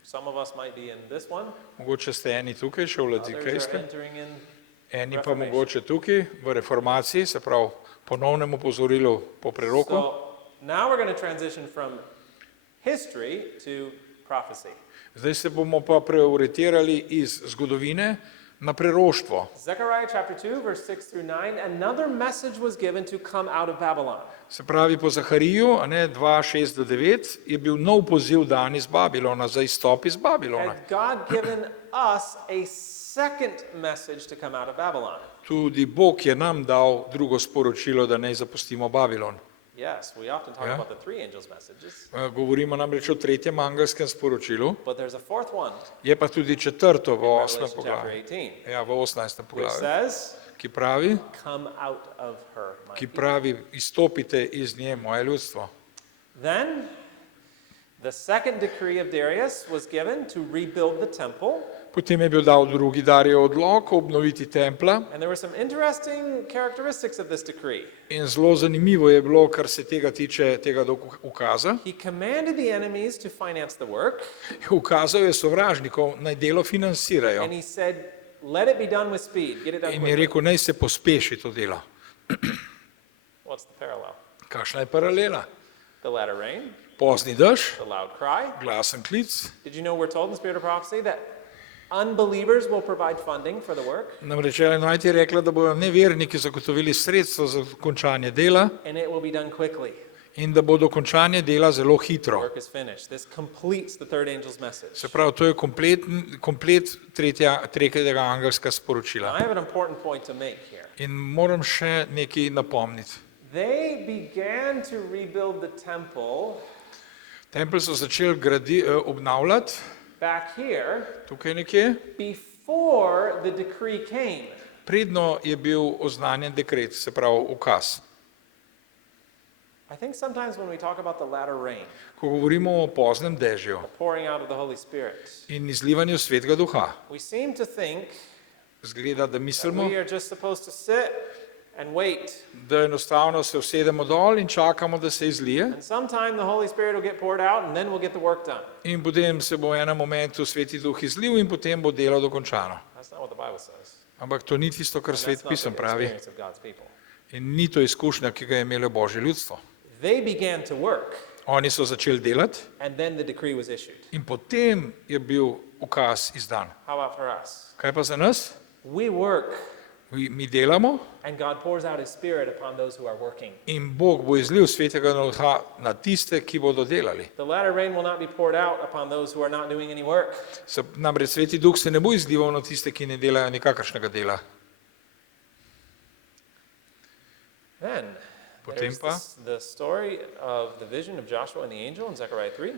Some of us might be in this one, Mogoče ste eni tukaj, še v others are Laodikejskem, entering in. eni pa Reformation. mogoče tukaj v reformaciji, se pravi ponovnemu pozorilu po preroku. So, now we're going to transition from history to prophecy. Zdaj se bomo pa preorientirali iz zgodovine na preroštvo. Zechariah chapter 2, verse 6 through 9, another message was given to come out of Babylon. Se pravi, po Zahariju, 2:6-9, je bil nov poziv dan iz Babilona za izstop iz Babilona. Had God given us a second message to come out of Babylon. Tudi Bog je nam dal drugo sporočilo, da naj zapustimo Babilon. Yes, we often talk Yeah. about the three angels' messages, Govorimo namreč o tretjem angelskem sporočilu, but there's a fourth one je pa tudi četrto v in 8. Revelation chapter poglavju. 18, Ja, v 18. which poglavju, says, ki pravi, come out of her, my ki people. pravi, izstopite iz nje, moje ljudstvo. Then the second decree of Darius was given to rebuild the temple, Potem je bil dal drugi Darijev odlok obnoviti templa and there were some interesting characteristics of this decree. in zelo zanimivo je bilo, kar se tega tiče, tega ukaza. He commanded the enemies to finance the work, Ukazal je sovražnikov, naj delo financirajo and he said, let it be done with speed, get it done in je quickly. rekel, naj se pospeši to delo. What's the parallel? Kakšna je paralela? The latter rain, Pozni dež, the loud cry. glasen klic. Did you know we're told in the spirit of prophecy that unbelievers will provide funding for the work, Namreč Ellen White je rekla, da bodo neverniki zagotovili sredstva za končanje dela and it will be done quickly. in da bo dokončanje dela zelo The hitro. work is finished. This completes the third angel's message. Se pravi, to je komplet tretjega angelska Now, sporočila. I have an important point to make here. In moram še nekaj napomniti. They began to rebuild the temple Tempelj so začeli obnavljati, back here tukaj nekje, before the decree came. predno je bil oznanjen dekret, se pravi ukaz. I think sometimes when we talk about the latter rain, Ko govorimo o poznem dežju pouring out of the Holy Spirit, in izlivanju svetega duha, we seem to think zgleda, da that mislimo, we are just supposed to sit and wait. da enostavno se usedemo dol in čakamo, da se izlije And sometime the Holy Spirit will get poured out and then we'll get the work done. in potem se bo v enem momentu sveti duh izlil in potem bo delo dokončano. That's not what the Bible says. Ampak to ni tisto, kar And svet that's not pisem the pravi experience of God's people. in ni to izkušnja, ki ga je imelo Božje ljudstvo. They began to work Oni so začeli delati and then the decree was issued. in potem je bil ukaz izdan. How about for us? Kaj pa za nas? We work Mi delamo and God pours out His Spirit upon those who are working. in Bog bo izlil svetega duha na tiste, ki bodo delali. The latter rain will not be poured out upon those who are not doing any work. Namreč sveti duh se ne bo izlival na tiste, ki ne delajo nikakršnega dela. Then Potem there's pa? the story of the vision of Joshua and the angel in Zechariah 3.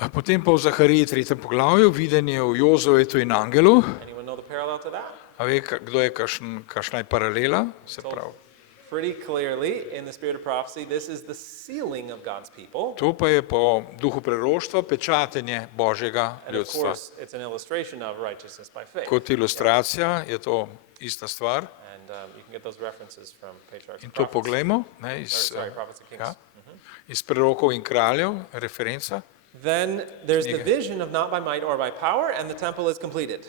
A potem pa v Zahariji 3. poglavju videnje v Jozovetu in angelu. Anyone know the parallel to that? A ve, kdo je kakšna je paralela? Se pravi. Pretty clearly in the spirit of prophecy, this is the sealing of God's people. To pa je po duhu preroštva pečatenje Božjega And of ljudstva. course, it's an illustration of righteousness by faith. Kot ilustracija je to ista stvar. And you can get those references from Patriarchs In and to Prophets. poglejmo ne, Prophets and Kings. ja, iz prerokov in kraljev, referenca. Then there's the Knjige. vision of not by might or by power, and the temple is completed.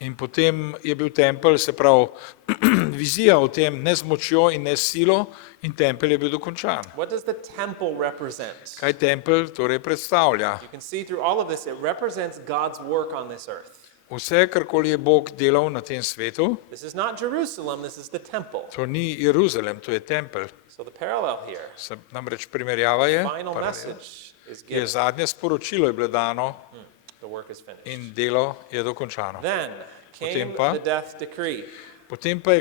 In potem je bil tempelj, se pravi, vizija o tem, ne z močjo in ne s silo, in tempelj je bil dokončan. What does the temple represent? Kaj tempelj torej predstavlja? You can see through all of this, it represents God's work on this earth. Vse, karkoli je Bog delal na tem svetu, This is not Jerusalem, this is the temple. to ni Jeruzalem, to je tempelj. So the parallel here, Namreč primerjava je, final message is je given. zadnje sporočilo je bilo dano The work is finished. in delo je dokončano. Then came Potem pa? the death decree. Potem pa je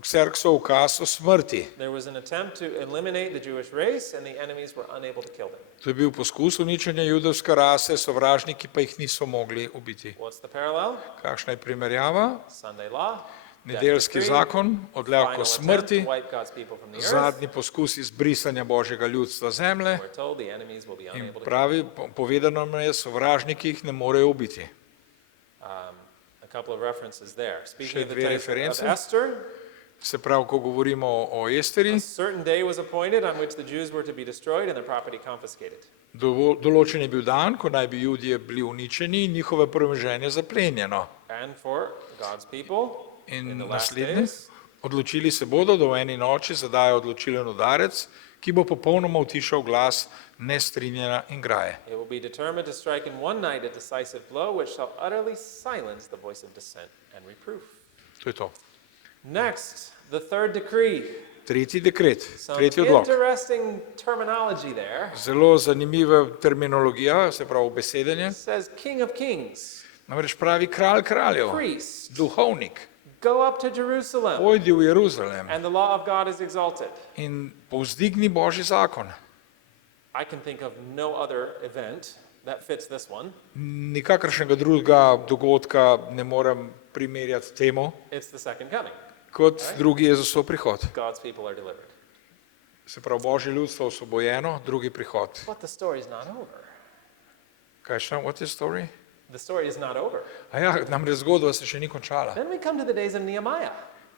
Kserksov ukaz o smrti. There was an attempt to eliminate the Jewish race, and the enemies were unable to kill them. To je bil poskus uničenja judovske rase, sovražniki pa jih niso mogli ubiti. What's the parallel? Kakšna je primerjava? Sunday law, death Nedeljski decree, zakon, odlevko final attempt smrti, to wipe God's people from the earth. zadnji poskus izbrisanja Božjega ljudstva zemlje We're told the enemies will be in unable to pravi, povedano nam je, sovražniki jih ne morejo ubiti. A couple of references there. Speaking Še of the dve time of reference. Esther, Se pravi, ko govorimo o Esteri, a certain day was appointed on which the Jews were to be destroyed and their property confiscated. določen je bil dan, ko naj bi Judije bili uničeni in njihove premoženje zaplenjeno. And for God's people In in the last naslednje, days, odločili se bodo, da v eni noči zadajo odločilen udarec, ki bo popolnoma utišal glas nestrinjanja in graje. it will be determined to strike in one night a decisive blow which shall utterly silence the voice of dissent and reproof. To je to. Next, the third decree. Tretji dekret, Some tretji odlok. interesting terminology there. Zelo zanimiva terminologija, se pravi besedenje. It says King of Kings. Namreč pravi kralj kraljev, priest, duhovnik, go up to Jerusalem, pojdi v Jeruzalem and the law of God is exalted. in povzdigni Božji zakon. I can think of no other event that fits this one. Nikakršnega drugega dogodka ne morem primerjati temu, It's the second coming. kot drugi Jezusov prihod. God's people are delivered. Se pravi, Božje ljudstvo osvobojeno, drugi prihod. But the story's not over. Kaj še, what is story? The story is not over. A ja, namreč zgodba se še ni končala. Then we come to the days of Nehemiah.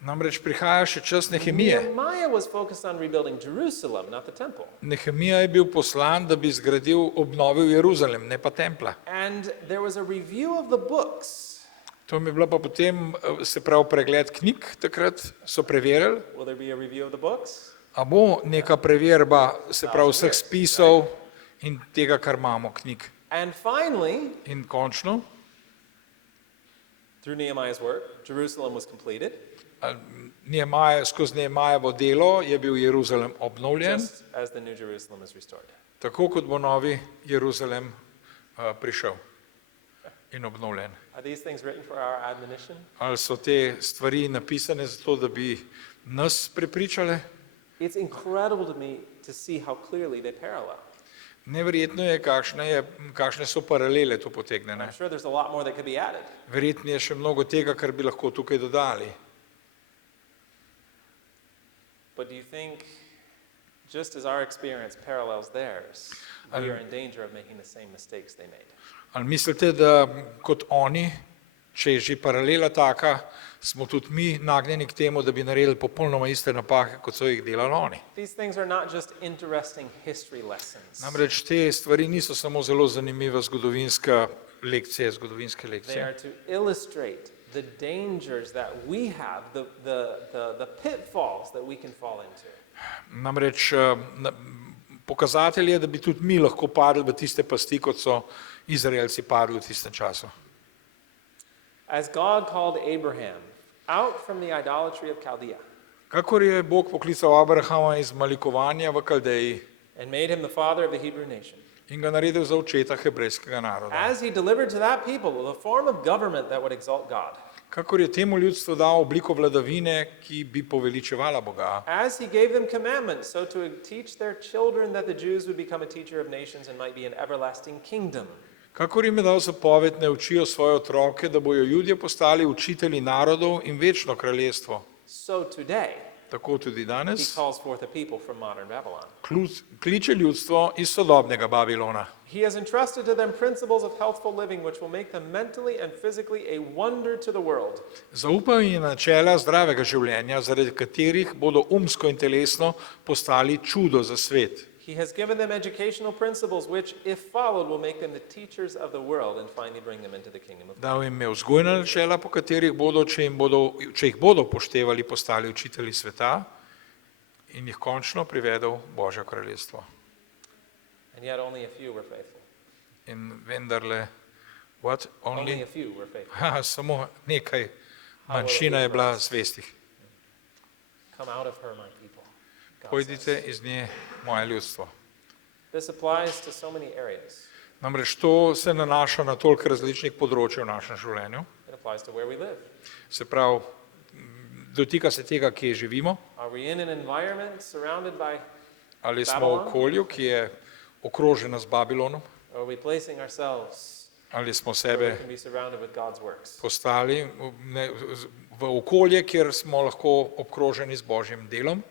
Namreč prihaja še čas Nehemije. Nehemiah was focused on rebuilding Jerusalem, not the temple. Nehemija je bil poslan, da bi zgradil, obnovil Jeruzalem, ne pa templa. And there was a review of the books. To mi je bila pa potem, se pravi, pregled knjig, takrat so preverili, Will there be a review of the books? a bo neka preverba, se pravi, vseh spisov in tega, kar imamo, knjig. And finally, In končno, through Nehemiah's work, Jerusalem was completed, skozi Nehemajevo delo je bil Jeruzalem obnovljen, just as the New Jerusalem is restored. tako kot bo novi Jeruzalem prišel in obnovljen. Are these things written for our admonition? Ali so te stvari napisane zato, da bi nas prepričale? It's incredible to me to see how clearly they parallel. Neverjetno je, kakšne so paralele tu potegnjene. I'm sure there's a lot more that could be added. Verjetno je še mnogo tega, kar bi lahko tukaj dodali. But do you think, just as our experience parallels theirs, we are in danger of making the same mistakes they made? Ali mislite, da kot oni, če je že paralela taka, smo tudi mi nagnjeni k temu, da bi naredili popolnoma iste napake, kot so jih delali oni? These things are not just interesting history lessons. Namreč te stvari niso samo zelo zanimive zgodovinske They lekcije. are to illustrate the dangers that we have, the pitfalls that we can fall into. Namreč pokazatelj je, da bi tudi mi lahko padli v tiste pasti, kot so Izraelci padli v tistem času. As God called Abraham out from the idolatry of Chaldea Kakor je Bog poklical Abrahama iz malikovanja v Kaldeji and made him the father of the Hebrew nation, in ga naredil za očeta hebrejskega naroda. as he delivered to that people the form of government that would exalt God, Kakor je temu ljudstvu dal obliko vladavine, ki bi poveličevala Boga. as he gave them commandments, so to teach their children that the Jews would become a teacher of nations and might be an everlasting kingdom. Kakor jim je dal zapoved, ne učijo svoje otroke, da bojo Judje postali učitelji narodov in večno kraljestvo. So today, Tako tudi he danes calls forth a people from modern Babylon. kliče ljudstvo iz sodobnega Babilona. He has entrusted to them principles of healthful living, which will make them mentally and physically a wonder to the world. Zaupal jim je načela zdravega življenja, zaradi katerih bodo umsko in telesno postali čudo za svet. He has given them educational principles, which, if followed, will make them the teachers of the world and finally bring them into the kingdom of God. Dal jim je vzgojna načela, po katerih bodo, če jih bodo poštevali, postali učitelji sveta in jih končno privedel Božje kraljestvo. And yet only a few were faithful. In vendarle, what? Only a few were faithful. Samo nekaj, manjšina je bila zvestih. Come out of her, my people. God Pojdite says. iz nje, moje ljudstvo. This applies to so many areas. Namreč to se nanaša na toliko različnih področij v našem življenju. It applies to where we live. Se pravi, dotika se tega, kje živimo, Are we in an environment surrounded by, ali smo v okolju, ki je okroženo z Babilonom, or are we placing ourselves ali smo where we sebe can be surrounded with God's works? postali v okolje, kjer smo lahko obkroženi z Božjim delom,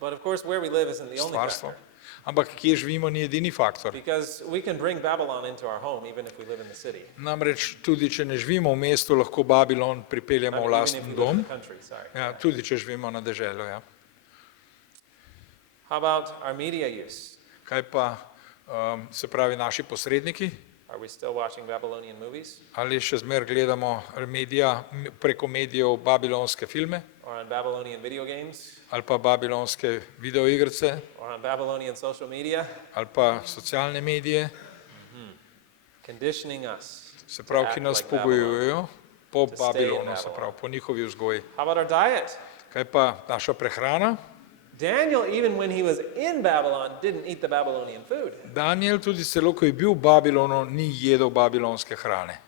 But of course, where we live isn't the only stvarstvom. factor. Ampak kje živimo, ni edini faktor. Because we can bring Babylon into our home even if we live in the city. Namreč tudi, če ne živimo v mestu, lahko Babilon pripeljemo v Even if lasten we live in dom, the country, sorry. ja, tudi če živimo na deželju. Ja. How about our media use? Kaj pa, se pravi, naši posredniki? Are we still watching Babylonian movies Ali še zmer gledamo preko medijev babilonske filme or on Babylonian video games ali pa babilonske videoigrice or on Babylonian social media, ali pa socialne medije, conditioning us? se pravi, ki nas pogojujejo po To stay in Babilonu, se Babylon. pravi, po njihovi vzgoji. How about our diet? Kaj pa naša prehrana? Daniel, even when he was in Babylon, didn't eat the Babylonian food. Daniel tudi celo, ko je bil v Babilonu, ni jedel babilonske hrane.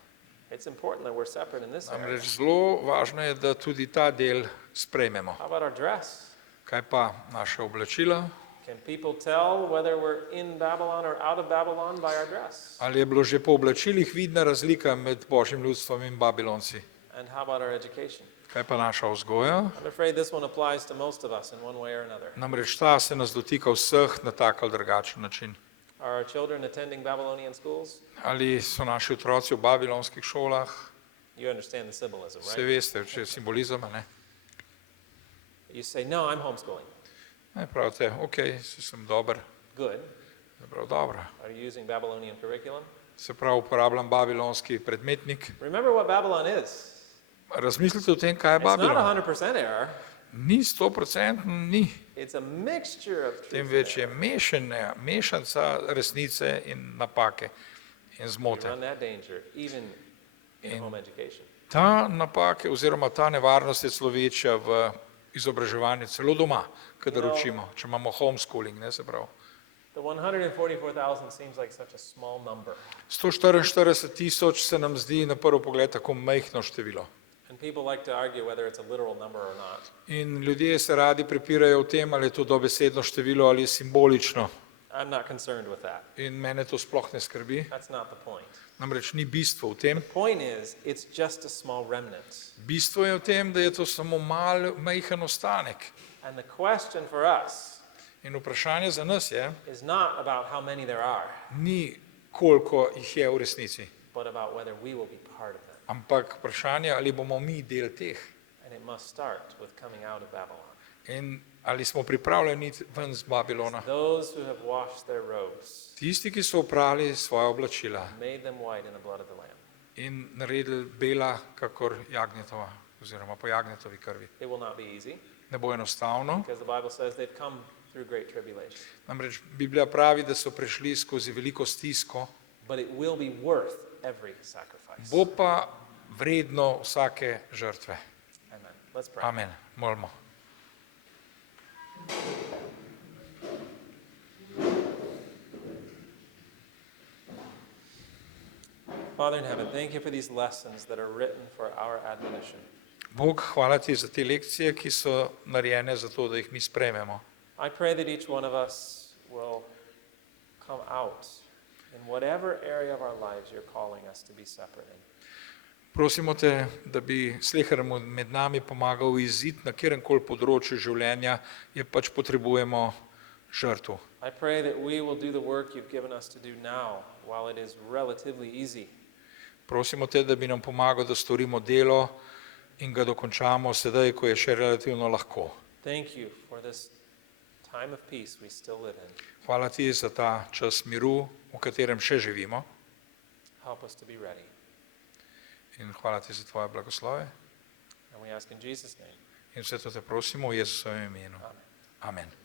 It's important that we're separate in this area. Namreč zelo važno je, da tudi ta del sprejmemo. How about our dress? Kaj pa naše oblačila? Can people tell whether we're in Babylon or out of Babylon by our dress? Ali je bilo že po oblačilih vidna razlika med Božjim ljudstvom in Babilonci? And how about our education? Kaj pa naša vzgoja? I'm afraid this one applies to most of us in one way or another. Namreč ta se nas dotika vseh na tak ali drugačen način. Are our children attending Babylonian schools? Ali so naši otroci v babilonskih šolah? You understand the symbolism, Vse right? veste, če je simbolizem, ne? You say, no, I'm homeschooling. Ne, pravite, ok, sem dober, Good. prav dobro. Are you using Babylonian curriculum? Se pravi, uporabljam babilonski predmetnik. Remember what Babylon is. Razmislite o tem, kaj je It's not Babilon. 100% error. Ni 100%, ni. It's a mixture of truth. Temveč je and error. mešanca resnice in napake in You zmote. run that danger even in home education. Ta napake oziroma ta nevarnost je celo večja v izobraževanju, celo doma, kadar učimo, če imamo homeschooling, ne se pravi. The 144,000 seems like such a small number. 144,000 se nam zdi na prvi pogled tako majhno število. And people like to argue whether it's a literal number or not. In ljudje se radi prepirajo o tem, ali je to dobesedno število ali simbolično. I'm not concerned with that. In mene to sploh ne skrbi. That's not the point. Namreč ni bistvo v tem. The point is, it's just a small remnant. Bistvo je v tem, da je to samo majhen ostanek. And the question for us In vprašanje za nas je, is not about how many there are, ni koliko jih je v resnici, but about whether we will be part of them. ampak vprašanje, ali bomo mi del teh And it must start with coming out of Babylon. in ali smo pripravljeni iti ven z Babilona. Those who have washed their robes, Tisti, ki so oprali svoja oblačila made them white in the blood of the Lamb. in naredili bela, kakor jagnjetova, oziroma po jagnjetovi krvi. It will not be easy, Ne bo enostavno, because the Bible says they've come through great tribulation. namreč Biblija pravi, da so prišli skozi veliko stisko, But it will be worth every sacrifice. bo pa vredno vsake žrtve. Amen. Let's pray. Amen. Molimo. Father in heaven, thank you for these lessons that are written for our admonition. Bog, hvala ti za te lekcije, ki so narejene za to, da jih mi sprejmemo. I pray that each one of us will come out in whatever area of our lives you're calling us to be separate in. Prosimo te, da bi sleheremu med nami pomagal izid na kjerenkoli področju življenja, je pač potrebujemo žrtvo. I pray that we will do the work you've given us to do now while it is relatively easy. Prosimo te, da bi nam pomagal, da storimo delo in ga dokončamo sedaj, ko je še relativno lahko. Thank you for this time of peace we still live in. Hvala ti za ta čas miru, v katerem še živimo, Help us to be ready. in hvala ti za tvoje blagoslove. And we ask in Jesus' name. In vse to te prosimo v Jezusovem imenu. Amen. Amen.